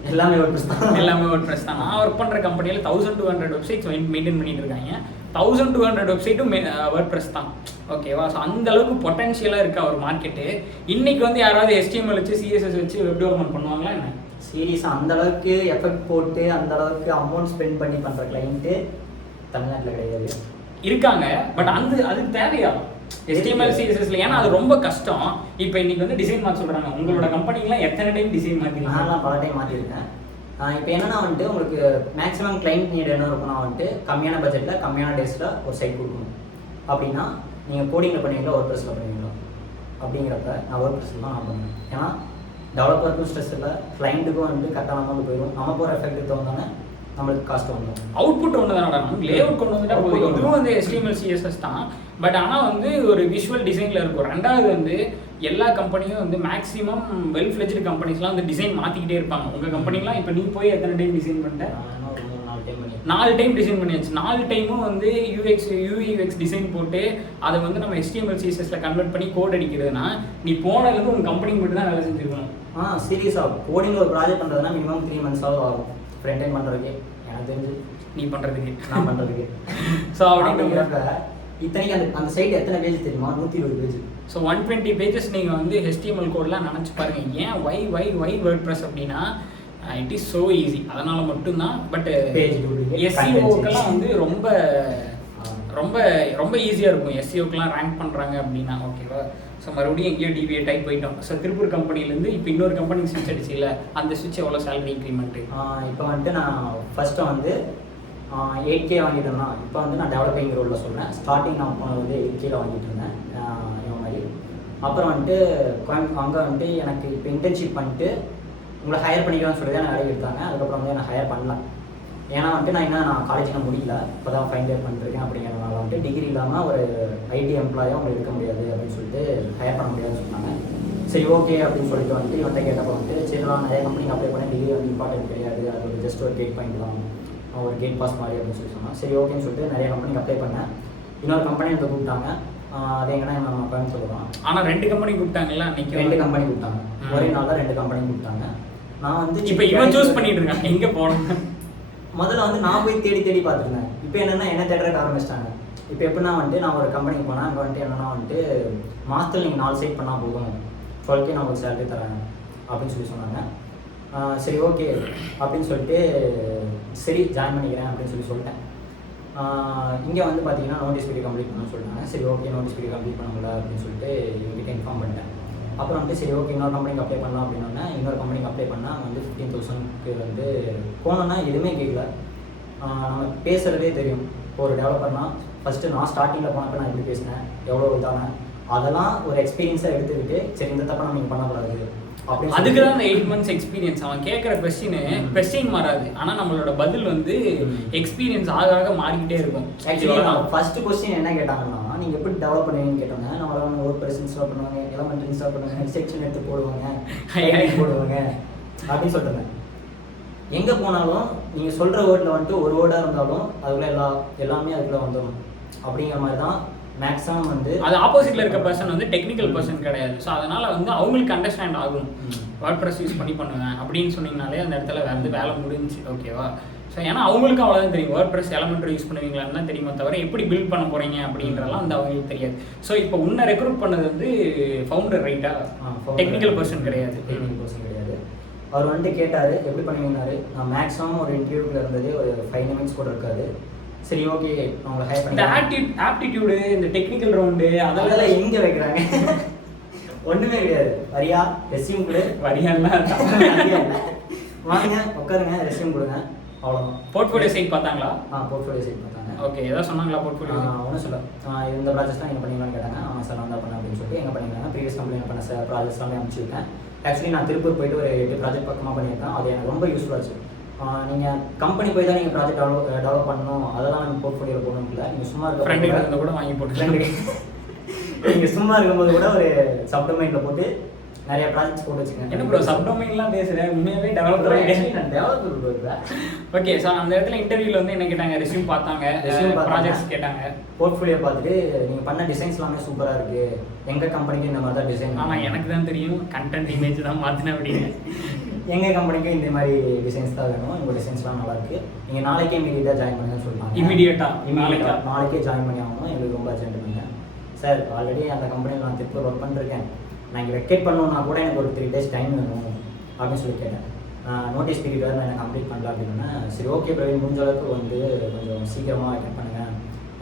எல்லாமே வேர்ட்பிரஸ் தான். எல்லாமே வேர்ட்பிரஸ் தான். நான் ஒர்க் பண்ணுற கம்பெனியில் 1200 வெப்சைட்ஸ் மெயின்டைன் பண்ணிட்டு இருக்காங்க. 1200 வெப்சைட்டும் வேர்ட்பிரஸ் தான், ஓகேவா? ஸோ அந்த அளவுக்கு பொட்டன்ஷியலாக இருக்கா ஒரு மார்க்கெட்டு. இன்னைக்கு வந்து யாராவது HTML வச்சு CSS வச்சு வெப் டெவலப்மெண்ட் பண்ணுவாங்களா என்ன? சீரியஸாக அந்த அளவுக்கு எஃபெக்ட் போட்டு அந்த அளவுக்கு அமௌண்ட் ஸ்பெண்ட் பண்ணி பண்ணுற கிளைண்ட்டு தமிழ்நாட்டில் கிடையாது. இருக்காங்க, பட் அதுக்கு தேவையா? HTML CSSல. ஏன்னா அது ரொம்ப கஷ்டம். இப்போ இன்னைக்கு வந்து டிசைன் மாற்ற சொல்றாங்க. உங்களோட கம்பெனிலாம் எத்தனை டைம் டிசைன் மாத்திருக்கீங்க? நான் பல டைம் மாற்றிருக்கேன். இப்போ என்னன்னா வந்துட்டு உங்களுக்கு மேக்ஸிமம் கிளைண்ட் நீட் என்ன இருக்குன்னா வந்துட்டு கம்மியான பட்ஜெட்டில் கம்மியான டேஸில் ஒரு சைட் கொடுக்கணும். அப்படின்னா நீங்கள் கோடிங்கில் பண்ணுவீங்களா WordPressல பண்ணுவீங்களா அப்படிங்கிறப்ப நான் WordPressல தான் நான் பண்ணுவேன். ஏன்னா டெவலப்பருக்கும் ஸ்ட்ரெஸ் இல்லை, கிளைண்ட்டுக்கும் வந்து கரெக்டான அமௌண்ட் போயிடும். நம்ம போகிற எஃபெக்ட் தகுந்தானே நம்மளுக்கு காஸ்ட் வந்துடும். அவுட்புட் ஒன்று தானடா, லே அவுட் கொண்டு வந்துட்டா போதும். இதுவும் வந்து HTML CSS தான். பட் ஆனால் வந்து ஒரு விஷுவல் டிசைனில் இருக்கும். ரெண்டாவது வந்து எல்லா கம்பெனியும் வந்து மேக்ஸிமம் வெல் ஃப்ளெஜ்டு கம்பெனிஸ்லாம் வந்து டிசைன் மாற்றிக்கிட்டே இருப்பாங்க. உங்கள் கம்பெனிலாம் இப்போ நீ போய் எத்தனை டைம் டிசைன் பண்ணிட்டேன்? 4 டைம் டிசைன் பண்ணியாச்சு. 4 டைமும் வந்து UX டிசைன் போட்டு அதை வந்து நம்ம HTML CSSல கன்வெர்ட் பண்ணி கோட் அடிக்கிறதுனா நீ போனதுலேருந்து உங்கள் கம்பெனிக்கு மட்டும் தான் வேலை செஞ்சுருக்கணும். சீரியஸாக கோடிங் ஒரு ப்ராஜெக்ட் பண்ணுறதுனா மினிமம் 3 months ஆகும். ஃப்ரண்ட் டைம் பண்ணுறதுக்கு எனக்கு தெரிஞ்சு நீ பண்ணுறதுக்கு நான் பண்ணுறதுக்கு. ஸோ அப்படிங்கிறப்ப இத்தனைக்கு அந்த சைட் எத்தனை பேஜ் தெரியுமா? 120 பேஜ். ஸோ 120 பேஜஸ் நீங்கள் வந்து HTML கோட்லாம் நினச்சி பாருங்கள். ஏன் வை WordPress அப்படின்னா இட் இஸ் ஸோ ஈஸி. அதனால் மட்டும்தான். பட் SEOக்கெல்லாம் வந்து ரொம்ப ரொம்ப ரொம்ப ஈஸியாக இருக்கும். SEOக்கெல்லாம் ரேங்க் பண்ணுறாங்க அப்படின்னா ஓகேவா. ஸோ மறுபடியும் எங்கேயோ டிவியேட் ஆகி போயிட்டோம். ஸோ திருப்பூர் கம்பெனிலேருந்து இப்போ இன்னொரு கம்பெனிக்கு ஸ்விட்ச் அடிச்சில்ல, அந்த ஸ்விட்ச் எவ்வளோ சேலரி இன்க்ரிமெண்ட்டு? இப்போ வந்துட்டு நான் ஃபஸ்ட்டு வந்து 8K வாங்கிட்டு இருந்தேன். இப்போ வந்து நான் டெவலப்பிங் ரோலில் சொல்கிறேன். ஸ்டார்டிங் நான் போனது வந்து 8K வாங்கிட்டு இருந்தேன் இந்த மாதிரி. அப்புறம் வந்துட்டு அங்கே வந்துட்டு எனக்கு இப்போ இன்டர்ன்ஷிப் பண்ணிட்டு உங்களை ஹையர் பண்ணிக்கலாம்னு சொல்லி தான் வேலைக்கு எடுத்தாங்க. அதுக்கப்புறம் வந்து என்னை ஹையர் பண்ணல. ஏன்னா வந்துட்டு நான் காலேஜில் முடியல, இப்போ தான் ஃபைனல் இயர் பண்ணிருக்கேன். அப்படிங்கிறதுனால வந்துட்டு டிகிரி இல்லாமல் ஒரு IT எம்ப்ளாயாக உங்களுக்கு எடுக்க முடியாது அப்படின்னு சொல்லிட்டு ஹையர் பண்ண முடியாதுன்னு சொன்னாங்க. சரி ஓகே அப்படின்னு சொல்லிட்டு வந்துட்டு இவன்ட்ட கேட்டப்போ வந்துட்டு சரிலாம் நிறைய கம்பெனிக்கு அப்ளை பண்ண டிகிரி வந்து இம்பார்ட்டன்ட் கிடையாது, அது ஒரு ஜஸ்ட் ஒரு கேட் பாயிண்ட் தான், ஒரு கேட் பாஸ் மாதிரி அப்படின்னு சொல்லி சொன்னாங்க. சரி ஓகேன்னு சொல்லிட்டு நிறைய கம்பெனிக்கு அப்ளை பண்ணேன். இன்னொரு கம்பெனி வந்து கூப்பிட்டாங்க. அது எங்கன்னா நம்ம கோயம்புத்தூர் தான். ஆனால் 2 கம்பெனி கூப்பிட்டாங்கல்ல அன்றைக்கி? 2 கம்பெனி கூப்பிட்டாங்க. ஒரே நாளில் 2 கம்பெனி கூப்பிட்டாங்க. நான் வந்து இப்போ இவன் சூஸ் பண்ணிட்டு இருக்கேன் எங்கே போகணும். முதல்ல வந்து நான் போய் தேடி பார்த்துருந்தேன். இப்போ என்னென்னா என்ன தேடுறதுக்கு ஆரம்பிச்சிட்டாங்க. இப்போ எப்படின்னா வந்துட்டு நான் ஒரு கம்பெனிக்கு போனேன். அங்கே வந்துட்டு என்னென்னா வந்துட்டு மாதத்தில் நீங்கள் 4 சைட் பண்ணால் போதும், 12K நான் உங்களுக்கு சேலரி தரேன் அப்படின்னு சொல்லி சொன்னாங்க. சரி ஓகே அப்படின்னு சொல்லிட்டு சரி ஜாயின் பண்ணிக்கிறேன் அப்படின்னு சொல்லிட்டேன். இங்கே வந்து பார்த்தீங்கன்னா நோட்டீஸ் பீரியட் கம்ப்ளீட் பண்ணணும்னு சொல்லிட்டாங்க. சரி ஓகே நோட்டீஸ் பீரியட் கம்ப்ளீட் பண்ண முடியல அப்படின்னு சொல்லிட்டு இவங்ககிட்ட இன்ஃபார்ம் பண்ணிட்டேன். அப்புறம் வந்து சரி ஓகே இன்னொரு கம்பெனிக்கு அப்ளை பண்ணலாம் அப்படின்னா இன்னொரு கம்பெனிக்கு அப்ளை பண்ணால் வந்து 15,000க்கு வந்து போனோன்னா எதுவுமே கேட்கல. நம்ம பேசுகிறதே தெரியும். ஒரு டெவலப்பர்னால் ஃபஸ்ட்டு நான் ஸ்டார்டிங்கில் போனப்போ நான் எப்படி பேசினேன், எவ்வளோ இதானேன், அதெல்லாம் ஒரு எக்ஸ்பீரியன்ஸாக எடுத்துக்கிட்டு சரி இந்த தப்பை நம்ம நீங்கள் பண்ணக்கூடாது அப்படின்னு அதுக்கு தான் அந்த 8 months எக்ஸ்பீரியன்ஸ். அவன் கேட்குற கொஸ்டின் மாறாது, ஆனால் நம்மளோட பதில் வந்து எக்ஸ்பீரியன்ஸ் ஆக மாறிக்கிட்டே இருக்கும். ஆக்சுவலி ஃபர்ஸ்ட் கொஸ்டின் என்ன கேட்டாங்கன்னா நீங்கள் எப்படி டெவலப் பண்ணுவீங்கன்னு கேட்டாங்க. நம்ம ஒரு பர்சன் இன்ஸ்டால் பண்ணுவாங்க, எலமெண்ட் இன்ஸ்டால் பண்ணுவாங்க, செக்ஷன் எடுத்து போடுவாங்க அப்படின்னு சொல்லிட்டு எங்கே போனாலும் நீங்கள் சொல்கிற வேர்டில் வந்துட்டு ஒரு வேர்டாக இருந்தாலும் அதுக்குள்ளே எல்லாமே அதுக்குள்ளே வந்துடும் அப்படிங்கிற மாதிரி தான் மேக்ஸிமம் வந்து. அது ஆப்போசிட்டில் இருக்க பர்சன் வந்து டெக்னிக்கல் பர்சன் கிடையாது. ஸோ அதனால் வந்து அவங்களுக்கு அண்டர்ஸ்டாண்ட் ஆகும். WordPress யூஸ் பண்ணி பண்ணுவேன் அப்படின்னு சொன்னீங்கனாலே அந்த இடத்துல வந்து வேலை முடிஞ்சு ஓகேவா. ஸோ ஏன்னா அவங்களுக்கு அவ்வளோதான் தெரியும். WordPress எலமெண்ட்ரி யூஸ் பண்ணுவீங்களான்னு தான் தெரியுமா தவிர எப்படி பில்ட் பண்ண போகிறீங்க அப்படின்றலாம் வந்து அவங்களுக்கு தெரியாது. ஸோ இப்போ உன்னை ரெக்ரூட் பண்ணது வந்து ஃபவுண்டர் ரைட்டா? டெக்னிக்கல் பர்சன் கிடையாது. டெக்னிக்கல் பர்சன் கிடையாது. அவர் வந்துட்டு கேட்டார் எப்படி பண்ணுவீங்கன்னாரு. நான் மேக்ஸிமம் ஒரு இன்டர்வியூவில் இருந்தது ஒரு 5 minutes கூட இருக்காது. சரி ஓகே அவங்களை ஹையர் பண்ணி இந்த ஆப்டிடியூடு இந்த டெக்னிக்கல் ரவுண்டு அதெல்லாம் எங்கே வைக்கிறாங்க? ஒன்றுமே கிடையாது. வரியா ரெஸ்யூம் கொடு, வரியாலாம் வாங்க உட்காருங்க ரெஸ்யூம் கொடுங்க, அவ்வளோதான். போர்ட்ஃபோலியோ சைட் பார்த்தாங்களா? போர்ட்ஃபோலியோ சைட் பார்த்தாங்க. ஓகே ஏதாவது சொன்னாங்களா போர்ட்ஃபோலியோ? ஒன்றும் சொல்ல இந்த ப்ராஜெக்ட் தான் நீங்கள் பண்ணீங்களான்னு கேட்டாங்க. ஆமாம் சார் நான் தான் பண்ணேன் அப்படின்னு சொல்லிட்டு எங்கே பண்ணியிருந்தாங்க ப்ரீவியஸ் கம்பெனியில் பண்ண சார் ப்ராஜெக்ட்ஸ் எல்லாமே அனுப்பிச்சிருக்கேன். ஆக்சுவலி நான் திருப்பூர் போயிட்டு ஒரு 8 ப்ராஜெக்ட் பக்கமாக பண்ணியிருக்கேன். அது எனக்கு ரொம்ப யூஸ்ஃபுல்லாக இருந்துச்சு. நீங்கள் கம்பெனி போய் தான் நீங்கள் ப்ராஜெக்ட் டெவலப் பண்ணணும், அதெல்லாம் நம்ம போர்ட்ஃபோலியோ போடணும் இல்லை. நீங்கள் சும்மா இருக்க கூட வாங்கி போட்டு நீங்கள் சும்மா இருக்கும்போது கூட ஒரு சப்டொமைனில் போட்டு நிறைய ப்ராஜெக்ட்ஸ் போட்டு வச்சுக்கேன். என்ன ப்ரோ சப்டொமைன்லாம் பேசுகிறேன், உண்மையாகவே டெவலப்பர் ஓகே. ஸோ அந்த இடத்துல இன்டர்வியூவில் வந்து என்ன கேட்டாங்க? ரெஸ்யூம் பார்த்தாங்க, ப்ராஜெக்ட்ஸ் கேட்டாங்க, போர்ட்ஃபோலியோ பார்த்துட்டு நீங்கள் பண்ண டிசைன்ஸ் எல்லாமே சூப்பராக இருக்குது, எங்கள் கம்பெனிக்கு இந்த மாதிரி தான் டிசைன். ஆமாம் எனக்கு தான் தெரியும், கண்டென்ட் இமேஜ் தான் மாற்றினேன் அப்படின்னு. எங்கள் கம்பெனிக்கு இந்த மாதிரி டிசைன்ஸ் தான் வேணும், உங்கள் டிசைன்ஸ்லாம் நல்லாயிருக்கு, நீங்கள் நாளைக்கே இமீடியட்டாக ஜாயின் பண்ணுங்கன்னு சொல்லிட்டாங்க. இமீடியட்டாக நாளைக்கே ஜாயின் பண்ணி ஆகணும், எங்களுக்கு ரொம்ப அர்ஜென்ட் பண்ணுங்க சார். ஆல்ரெடி அந்த கம்பெனியில் நான் திருப்பூர் ஒர்க் பண்ணிருக்கேன், நான் இங்கே வெக்கேட் பண்ணணுன்னா கூட எனக்கு ஒரு 3 days டைம் வேணும் அப்படின்னு சொல்லி கேட்டேன். நோட்டீஸ் பீரியட் நான் எனக்கு கம்ப்ளீட் பண்ணல அப்படின்னா சரி ஓகே பிரவீன் முடிஞ்ச அளவுக்கு வந்து கொஞ்சம் சீக்கிரமாக வெக்கேட் பண்ணுங்கள்,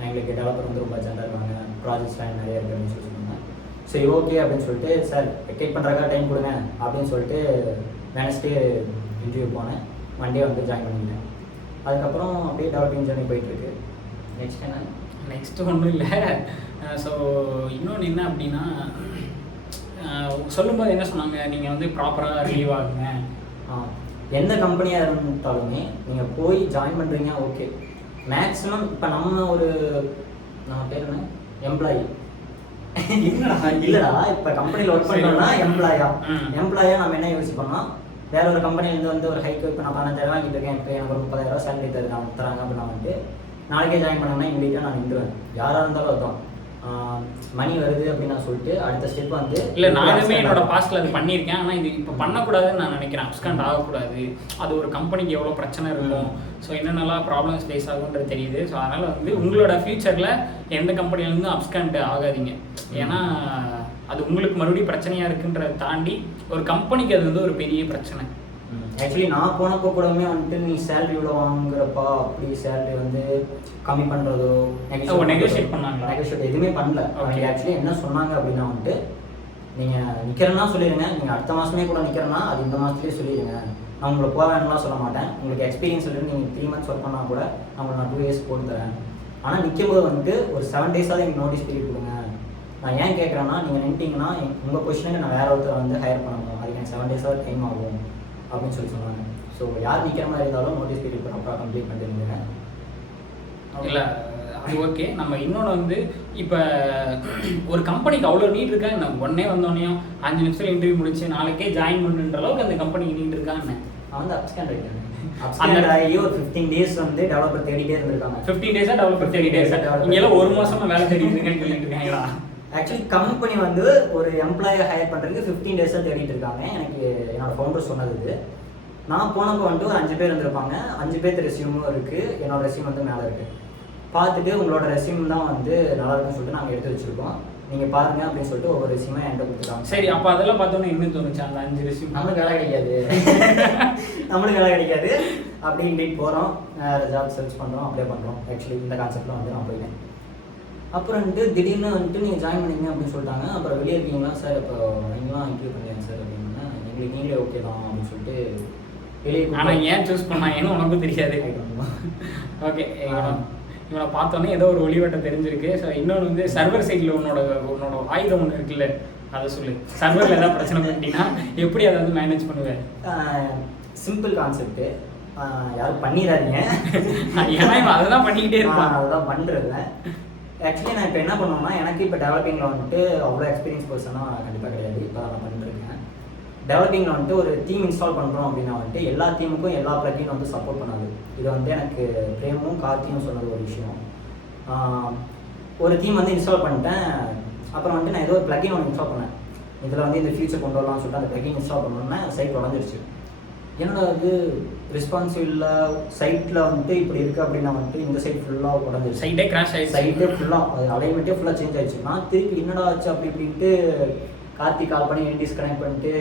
எங்களுக்கு டெவலப்பர் வந்து ரொம்ப அர்ஜென்ட்டாக இருக்காங்க ப்ராஜெக்ட்ஸ்லாம் நிறைய இருக்குது அப்படின்னு சொல்லி சொன்னாங்க. சரி ஓகே அப்படின்னு சொல்லிட்டு சார் வெக்கேட் பண்ணுறக்கா டைம் கொடுங்க அப்படின்னு சொல்லிட்டு வெனஸ்டே இன்டர்வியூ போனேன். மண்டே வந்து ஜாயின் பண்ணிக்கிட்டேன். அதுக்கப்புறம் அப்படியே டெவலப்பிங் ஜர்னி போயிட்டுருக்கு. நெக்ஸ்ட் என்ன? நெக்ஸ்ட்டு ஒன்றும் இல்லை. ஸோ இன்னொன்று என்ன அப்படின்னா, சொல்லும்போது என்ன சொன்னாங்க, நீங்கள் வந்து ப்ராப்பராக ரிலீவ் ஆகுங்க. எந்த கம்பெனியாக இருந்தாலுமே நீங்கள் போய் ஜாயின் பண்ணுறீங்க ஓகே. மேக்ஸிமம் இப்போ நம்ம பேர் என்ன எம்ப்ளாயி இல்லைடா, இப்போ கம்பெனியில் ஒர்க் பண்ணுறோம்னா எம்ப்ளாயா நம்ம என்ன யோசிப்போம்னா, வேற ஒரு கம்பெனிலேருந்து வந்து ஒரு ஹைக் இப்போ நான் 15,000 வாங்கிட்டு இருக்கேன், இப்போ எனக்கு ஒரு 30,000 சேலரி தராங்க அப்படின்னா வந்து நாளைக்கே ஜாயின் பண்ணோம்னா இமீடியட்டாக நான் நின்றுவேன். யாராக இருந்தாலும் அதுதான் மணி வருது அப்படின்னு நான் சொல்லிட்டு அடுத்த ஸ்டெப் வந்து இல்லை, நானுமே என்னோட பாஸ்ட்டில் அது பண்ணியிருக்கேன். ஆனால் இது இப்போ பண்ணக்கூடாதுன்னு நான் நினைக்கிறேன். அப்ஸ்காண்ட் ஆகக்கூடாது. அது ஒரு கம்பெனிக்கு எவ்வளோ பிரச்சனை இருக்கும், ஸோ என்னென்னலாம் ப்ராப்ளம்ஸ் ஃபேஸ் ஆகுன்றது தெரியுது. ஸோ அதனால் வந்து உங்களோட ஃபியூச்சரில் எந்த கம்பெனிலேருந்து அப்ஸ்காண்ட் ஆகாதீங்க. ஏன்னா அது உங்களுக்கு மறுபடியும் பிரச்சனையாக இருக்குன்றதை தாண்டி ஒரு கம்பெனிக்கு அது வந்து ஒரு பெரிய பிரச்சனை. ஆக்சுவலி நான் போனப்போ கூடமே வந்துட்டு நீ சேலரி இவ்வளோ வாங்குறப்பா, அப்படி சேலரி வந்து கம்மி பண்ணுறதோ நெகோஷியேட் பண்ணாங்க, நெகோஷியேட் எதுவுமே பண்ணல. அவங்க ஆக்சுவலி என்ன சொன்னாங்க அப்படின்னா வந்துட்டு, நீங்கள் நிற்கிறேன்னா சொல்லிடுங்க, நீங்கள் அடுத்த மாதமே கூட நிற்கிறேன்னா அது இந்த மாதத்துலேயே சொல்லிடுங்க, நான் உங்களை போவேன்லாம் சொல்ல மாட்டேன். உங்களுக்கு எக்ஸ்பீரியன்ஸ் இல்லை, நீங்கள் 3 months ஒர்க் பண்ணால் கூட நான் 2 years போட்டு தரேன். ஆனால் நிற்கும்போது வந்துட்டு ஒரு 7 days எனக்கு நோட்டீஸ் பீரியட் கொடுங்க. நான் ஏன் கேட்குறேன்னா, நீங்கள் நின்ட்டிங்கன்னா உங்கள் பொசிஷனுக்கு நான் வேற ஒருத்தர் வந்து ஹையர் பண்ணணும், அதுக்கு எனக்கு 7 days டைம் ஆகும் அப்படின்னு சொல்லி சொன்னாங்க. ஸோ யார் நிற்கிற மாதிரி இருந்தாலும் நோட்டீஸ் பீரியட் ப்ராப்பராக கம்ப்ளீட் பண்ணிட்டு இல்லை அது ஓகே. நம்ம இன்னொன்று வந்து இப்போ ஒரு கம்பெனிக்கு அவ்வளோ நீட் இருக்கா என்ன, ஒன்னே வந்தோடனையும் 5 நிமிஷம் இன்டர்வியூ முடிச்சு நாளைக்கே ஜாயின் பண்ணுன்ற அளவுக்கு அந்த கம்பெனிக்கு நீட் இருக்கா என்ன? நான் வந்து அப்ஸ்காண்ட் ஆகி ஒரு 15 days வந்து டெவலப்பர் தேடிட்டே இருந்திருக்காங்க. 15 days டெவலப்பர் தேடிட்டே இருக்காங்க. இங்கெல்லாம் 1 மாசமா வேலை தேடிட்டு இருக்கேன்னு சொல்லிட்டு இருக்காங்களா? ஆக்சுவலி கம்பெனி வந்து ஒரு எம்ப்ளாயை ஹையர் பண்ணுறதுக்கு 15 days தேடிட்டு இருக்காங்க. எனக்கு என்னோட ஃபவுண்டர் சொன்னது இது. நான் போனப்போ வந்துட்டு ஒரு 5 பேர் இருந்திருப்பாங்க. 5 பேர்த்து ரெஸ்யூமும் இருக்குது, என்னோட ரெஸ்யூம் வந்து மேலே இருக்குது. பார்த்துட்டு உங்களோட ரெஸ்யூம் தான் வந்து நல்லா இருக்குன்னு சொல்லிட்டு நாங்கள் எடுத்து வச்சுருக்கோம், நீங்கள் பாருங்கள் அப்படின்னு சொல்லிட்டு ஒவ்வொரு ரெஸ்யூமே என்கிட்ட கொடுத்துருக்காங்க. சரி, அப்போ அதெல்லாம் பார்த்தோன்னே என்ன தோணுச்சு? அந்த 5 ரெஸ்யூம் நம்மளுக்கு வேலை கிடைக்காது அப்படின்ட்டு போகிறோம், ஜாப் சர்ச் பண்ணுறோம், அப்ளை பண்ணுறோம். ஆக்சுவலி இந்த கான்செப்டில் வந்து நான் போயிட்டேன். அப்புறம் வந்துட்டு திடீர்னு வந்துட்டு நீங்கள் ஜாயின் பண்ணிங்க அப்படின்னு சொல்லிட்டாங்க. அப்புறம் வெளியே இருக்கீங்களா சார், இப்போ நீங்களாம் இன்டர்வியூ பண்ணுங்க சார் அப்படின்னா, எங்களுக்கு நீங்களே ஓகே தான் அப்படின்னு சொல்லிட்டு வெளியே. ஆனால் ஏன் சூஸ் பண்ணாங்கன்னு உனக்கும் தெரியாது. ஓகே, இவனை பார்த்தோன்னே ஏதோ ஒரு ஒளிவட்டம் தெரிஞ்சிருக்கு. ஸோ இன்னொன்று வந்து சர்வர் சைடில் உன்னோட ஆயுதம் ஒன்று இருக்குல்ல, அதை சொல்லு. சர்வரில் ஏதாவது பிரச்சனை பண்ணிட்டீங்கன்னா எப்படி அதை வந்து மேனேஜ் பண்ணுவேன்? சிம்பிள் கான்செப்ட்டு, யாரும் பண்ணிடாதீங்க. ஏன்னா இவன் அதை தான் பண்ணிக்கிட்டே இருப்பான். அதுதான் பண்ணுறதில்ல. ஆக்சுவலி நான் இப்போ என்ன பண்ணுவேன்னா, எனக்கு இப்போ டெவலப்பிங்கில் வந்துட்டு அவ்வளோ எக்ஸ்பீரியன்ஸ் பர்சனாக கண்டிப்பாக கிடையாது. இப்போ நான் பண்ணிட்டுருக்கேன். டெவலப்பிங்கில் வந்துட்டு ஒரு தீம் இன்ஸ்டால் பண்ணுறோம் அப்படின்னா வந்துட்டு எல்லா தீமுக்கும் எல்லா ப்ளக்கினும் வந்து சப்போர்ட் பண்ணாது. இது வந்து எனக்கு பிரேமும் கார்த்தியும் சொன்னது ஒரு விஷயம். ஒரு தீம் வந்து இன்ஸ்டால் பண்ணிட்டேன். அப்புறம் வந்துட்டு நான் ஏதோ ஒரு ப்ளக்கின் ஒன்று இன்ஸ்டால் பண்ணேன். இதில் வந்து இந்த ஃபியூச்சர் கொண்டு வரலாம்னு சொல்லிட்டு அந்த ப்ளக்கின் இன்ஸ்டால் பண்ணோன்னா சைட் உடஞ்சிருச்சு. என்னோட அது ரெஸ்பான்சிவ் இல்லை, சைட்டில் வந்துட்டு இப்படி இருக்குது அப்படின்னா வந்துட்டு இந்த சைட் ஃபுல்லாக உடஞ்சிருச்சு. சைட்டே கிராஷ் ஆகிடுச்சு. சைட்டே ஃபுல்லாக அது அலைன்மெண்ட்டே ஃபுல்லாக சேஞ்ச் ஆகிடுச்சு. நான் திருப்பி என்னடா ஆச்சு அப்படி இப்படின்ட்டு கார்த்தி கால் பண்ணி டிஸ்கனெக்ட் பண்ணிட்டு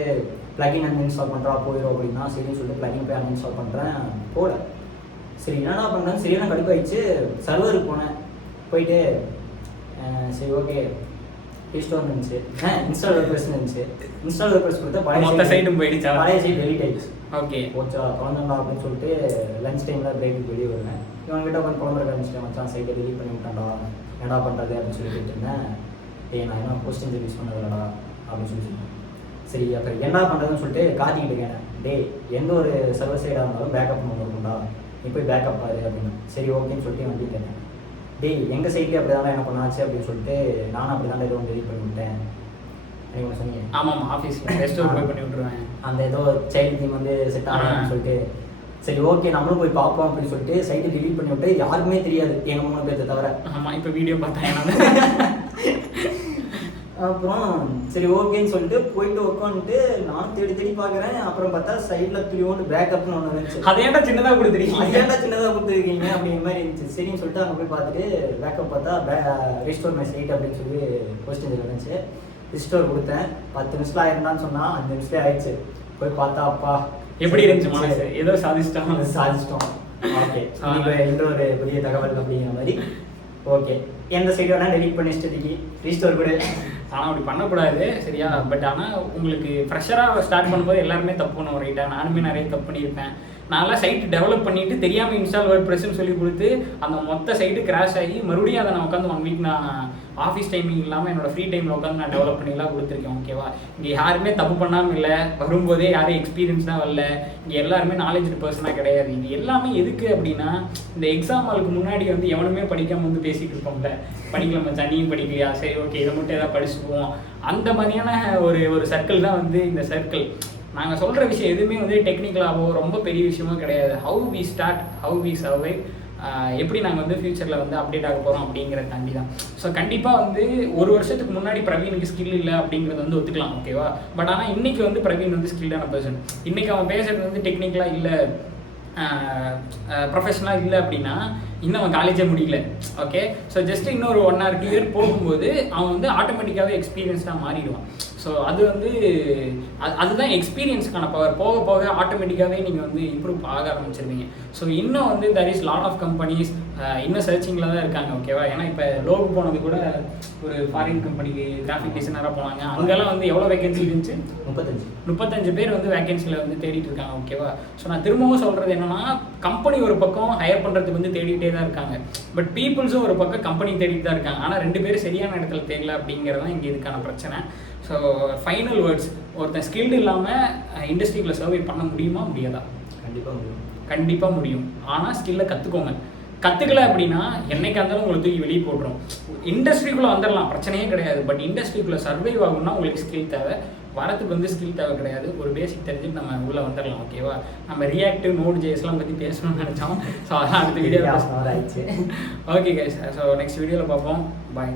ப்ளகின் அன்இன்ஸ்டால் பண்ணுறா போயிடும் அப்படின்னா சரின்னு சொல்லிட்டு ப்ளகின் போய் அன்இன்ஸ்டால் பண்ணுறேன். போகல. சரி என்னடா பண்ணுறேன்னு சரியான கடுப்பாயிடுச்சு. சர்வருக்கு போனேன். போயிட்டு சரி ஓகே ரீஸ்டோர் இருந்துச்சு, இன்ஸ்டால் ஒர்க்கர்ஸ் இருந்துச்சு. இன்ஸ்டால் ஒர்க்கர்ஸ் கொடுத்தா பழைய சைட்டும் போயிடுச்சு. பழைய சைட் டெலிட் ஆகிடுச்சு. ஓகே போச்சா குழந்தைங்களா அப்படின்னு சொல்லிட்டு லஞ்ச் டைமில் பிரேக்கு வெளியே வருவேன். இவங்ககிட்ட உட்காந்து குழந்தை ஆரம்பிச்சிட்டேன், மச்சான் சைட்டை டெலிட் பண்ணி விட்டான்டா, என்னடா பண்ணுறது அப்படின்னு சொல்லிட்டு இருந்தேன். நான் என்ன கொஸ்டின் யூஸ் பண்ணதில்லடா அப்படின்னு சொல்லி சொன்னேன். சரி அப்புறம் என்ன பண்ணுறதுன்னு சொல்லிட்டு காத்திக்கிட்டு இருக்கேன். எந்த ஒரு சர்வர் சைடாக இருந்தாலும் பேக்கப் ஒன்று இருக்கும்டா, நீ போய் பேக்கப் பாரு அப்படின்னு. சரி ஓகேன்னு சொல்லிட்டு வண்டி கேட்டேன். எங்கள் சைட்லேயே அப்படி தானே என்ன பண்ணாச்சு அப்படின்னு சொல்லிட்டு நானும் அப்படி தான் ஏதோ டெலிட் பண்ணி விட்டேன். நீங்கள் சொன்னீங்க ஆமாம், ஆஃபீஸில் ரெஸ்டோர் போய் பண்ணி விட்ருவேன். அந்த ஏதோ சைல்டு தீம் வந்து செட் ஆகணும்னு சொல்லிட்டு சரி ஓகே நம்மளும் போய் பார்ப்போம் அப்படின்னு சொல்லிட்டு சைட்டை டிலீட் பண்ணி விட்டு யாருக்குமே தெரியாது, எங்கள் 3 பேர்த்தை தவிர. ஆமாம், இப்போ வீடியோ பார்த்தேன். அப்புறம் சரி ஓகேன்னு சொல்லிட்டு போயிட்டு உட்காந்துட்டு நானும் தேடி தேடி பார்க்குறேன். அப்புறம் பார்த்தா சைடில் துளியோண்டு பேக்கப்னு ஒன்று இருந்துச்சு. அதையாண்டா சின்னதாக கொடுத்துருக்கீங்க, அதையாண்டா சின்னதாக கொடுத்துருக்கீங்க அப்படிங்கிற மாதிரி இருந்துச்சு. சரின்னு சொல்லிட்டு அங்கே போய் பார்த்துட்டு பேக்கப் பார்த்தா ரிஸ்டோர் மை சைட் அப்படின்னு சொல்லி கொஸ்டின் இருந்துச்சு. ரிஸ்டோர் கொடுத்தேன். 10 நிமிஷம் ஆயிருந்தான்னு சொன்னால் 5 நிமிஷம் ஆயிடுச்சு. போய் பார்த்தா அப்பா எப்படி இருந்துச்சு மனசு? ஏதோ சாதிச்சிட்டோம். ஓகே, இப்போ இன்னொரு பெரிய தகவல் அப்படிங்கிற மாதிரி. ஓகே எந்த சைடு வேணால் டெலிட் பண்ணி இஷ்டத்துக்கு ரீஸ்டோர் கூட. ஆனால் அப்படி பண்ணக்கூடாது சரியா. பட் ஆனால் உங்களுக்கு ஃப்ரெஷராக ஸ்டார்ட் பண்ணும்போது எல்லாருமே தப்பு பண்ணுவோம் ரைட்டா. நானுமே நிறைய தப்பு பண்ணியிருப்பேன். நான்லாம் சைட்டு டெவலப் பண்ணிவிட்டு தெரியாமல் இன்ஸ்டால் வேர்ட்பிரஸ்ன்னு சொல்லி கொடுத்து அந்த மொத்த சைட்டு கிராஷ் ஆகி மறுபடியும் அதை நான் உட்காந்து 1 வீக் நான் ஆஃபீஸ் டைமிங் இல்லாமல் என்னோட ஃப்ரீ டைமில் உட்காந்து நான் டெவலப் பண்ணிலாம் கொடுத்துருக்கேன். ஓகேவா. இங்கே யாருமே தப்பு பண்ணாமல் இல்லை, வரும்போதே யாரும் எக்ஸ்பீரியன்ஸ் தான் வரல, இங்கே எல்லாருமே நாலேஜ் பர்சனாக கிடையாது. இது எல்லாமே எதுக்கு அப்படின்னா இந்த எக்ஸாம் ஹாலுக்கு முன்னாடி வந்து எவனுமே படிக்காமல் வந்து பேசிகிட்டு இருக்கோம்ல, படிக்கல மச்சான் நீயும் படிக்கலையா, சரி ஓகே இதை மட்டும் எதாவது படிச்சுக்குவோம், அந்த மாதிரியான ஒரு சர்க்கிள் தான் வந்து இந்த சர்க்கிள். நாங்கள் சொல்கிற விஷயம் எதுவுமே வந்து டெக்னிக்கலாகவோ ரொம்ப பெரிய விஷயமோ கிடையாது. How we start, how we survey, எப்படி நாங்கள் வந்து ஃப்யூச்சரில் வந்து அப்டேட் ஆக போகிறோம் அப்படிங்கிறத தாண்டி தான். ஸோ கண்டிப்பாக வந்து 1 வருஷத்துக்கு முன்னாடி பிரவீனுக்கு ஸ்கில் இல்லை அப்படிங்கிறத வந்து ஒத்துக்கலாம். ஓகேவா. பட் ஆனால் இன்றைக்கி வந்து பிரவீன் வந்து ஸ்கில்டான பர்சன். இன்றைக்கி அவன் பேசுகிறது வந்து டெக்னிக்கலாக இல்லை, ப்ரொஃபஷனலாக இல்லை அப்படின்னா இன்னும் அவன் காலேஜே முடியல. ஓகே. ஸோ ஜஸ்ட் இன்னொரு 1 or 2 year போகும்போது அவன் வந்து ஆட்டோமேட்டிக்காகவே எக்ஸ்பீரியன்ஸ்டாக மாறிடுவான். ஸோ அது வந்து அதுதான் எக்ஸ்பீரியன்ஸுக்கான பவர். போக போக ஆட்டோமேட்டிக்காகவே நீங்கள் வந்து இம்ப்ரூவ் ஆக ஆரம்பிச்சிருவீங்க. ஸோ இன்னும் வந்து there is lot of companies இன்னும் சர்ச்சிங்கில் தான் இருக்காங்க. ஓகேவா. ஏன்னா இப்போ லோகு போனது கூட ஒரு ஃபாரின் கம்பெனிக்கு கிராஃபிக் டிசைனராக போனாங்க. அங்கெல்லாம் வந்து எவ்வளோ வேகன்சி இருந்துச்சு? 35 பேர் வந்து வேகன்சியில் வந்து தேடிட்டு இருக்காங்க. ஓகேவா. ஸோ நான் திரும்பவும் சொல்கிறது என்னன்னா, கம்பெனி ஒரு பக்கம் ஹையர் பண்ணுறதுக்கு வந்து தேடிட்டே தான் இருக்காங்க, பட் பீப்புள்ஸும் ஒரு பக்கம் கம்பெனி தேடிட்டு தான் இருக்காங்க. ஆனால் 2 பேரும் சரியான இடத்துல தேடல அப்படிங்கிறது தான் இங்கே இதுக்கான பிரச்சனை. ஸோ ஃபைனல் வேர்ட்ஸ், ஒருத்தன் ஸ்கில்டு இல்லாமல் இண்டஸ்ட்ரிக்குள்ளே சர்வே பண்ண முடியுமா முடியாதா? கண்டிப்பாக முடியும். ஆனால் ஸ்கில்லை கற்றுக்கோங்க. கற்றுக்கல அப்படின்னா என்னைக்கு இருந்தாலும் உங்களை தூக்கி வெளியே போட்டுரும். இண்டஸ்ட்ரிக்குள்ளே வந்துடலாம், பிரச்சனையே கிடையாது. பட் இண்டஸ்ட்ரிக்குள்ளே சர்வைவ் ஆகும்னா உங்களுக்கு ஸ்கில் தேவை. வரத்துக்கு வந்து ஸ்கில் தேவை கிடையாது, ஒரு பேசிக் தெரிஞ்சுட்டு நம்ம உள்ளே வந்துடலாம். ஓகேவா. நம்ம ரியாக்டிவ் Node.jsலாம் பற்றி பேசணும்னு நினச்சோம். ஸோ அதெல்லாம் அடுத்த வீடியோ ஆயிடுச்சு. Okay guys. ஸோ நெக்ஸ்ட் வீடியோவில் பார்ப்போம். பாய்.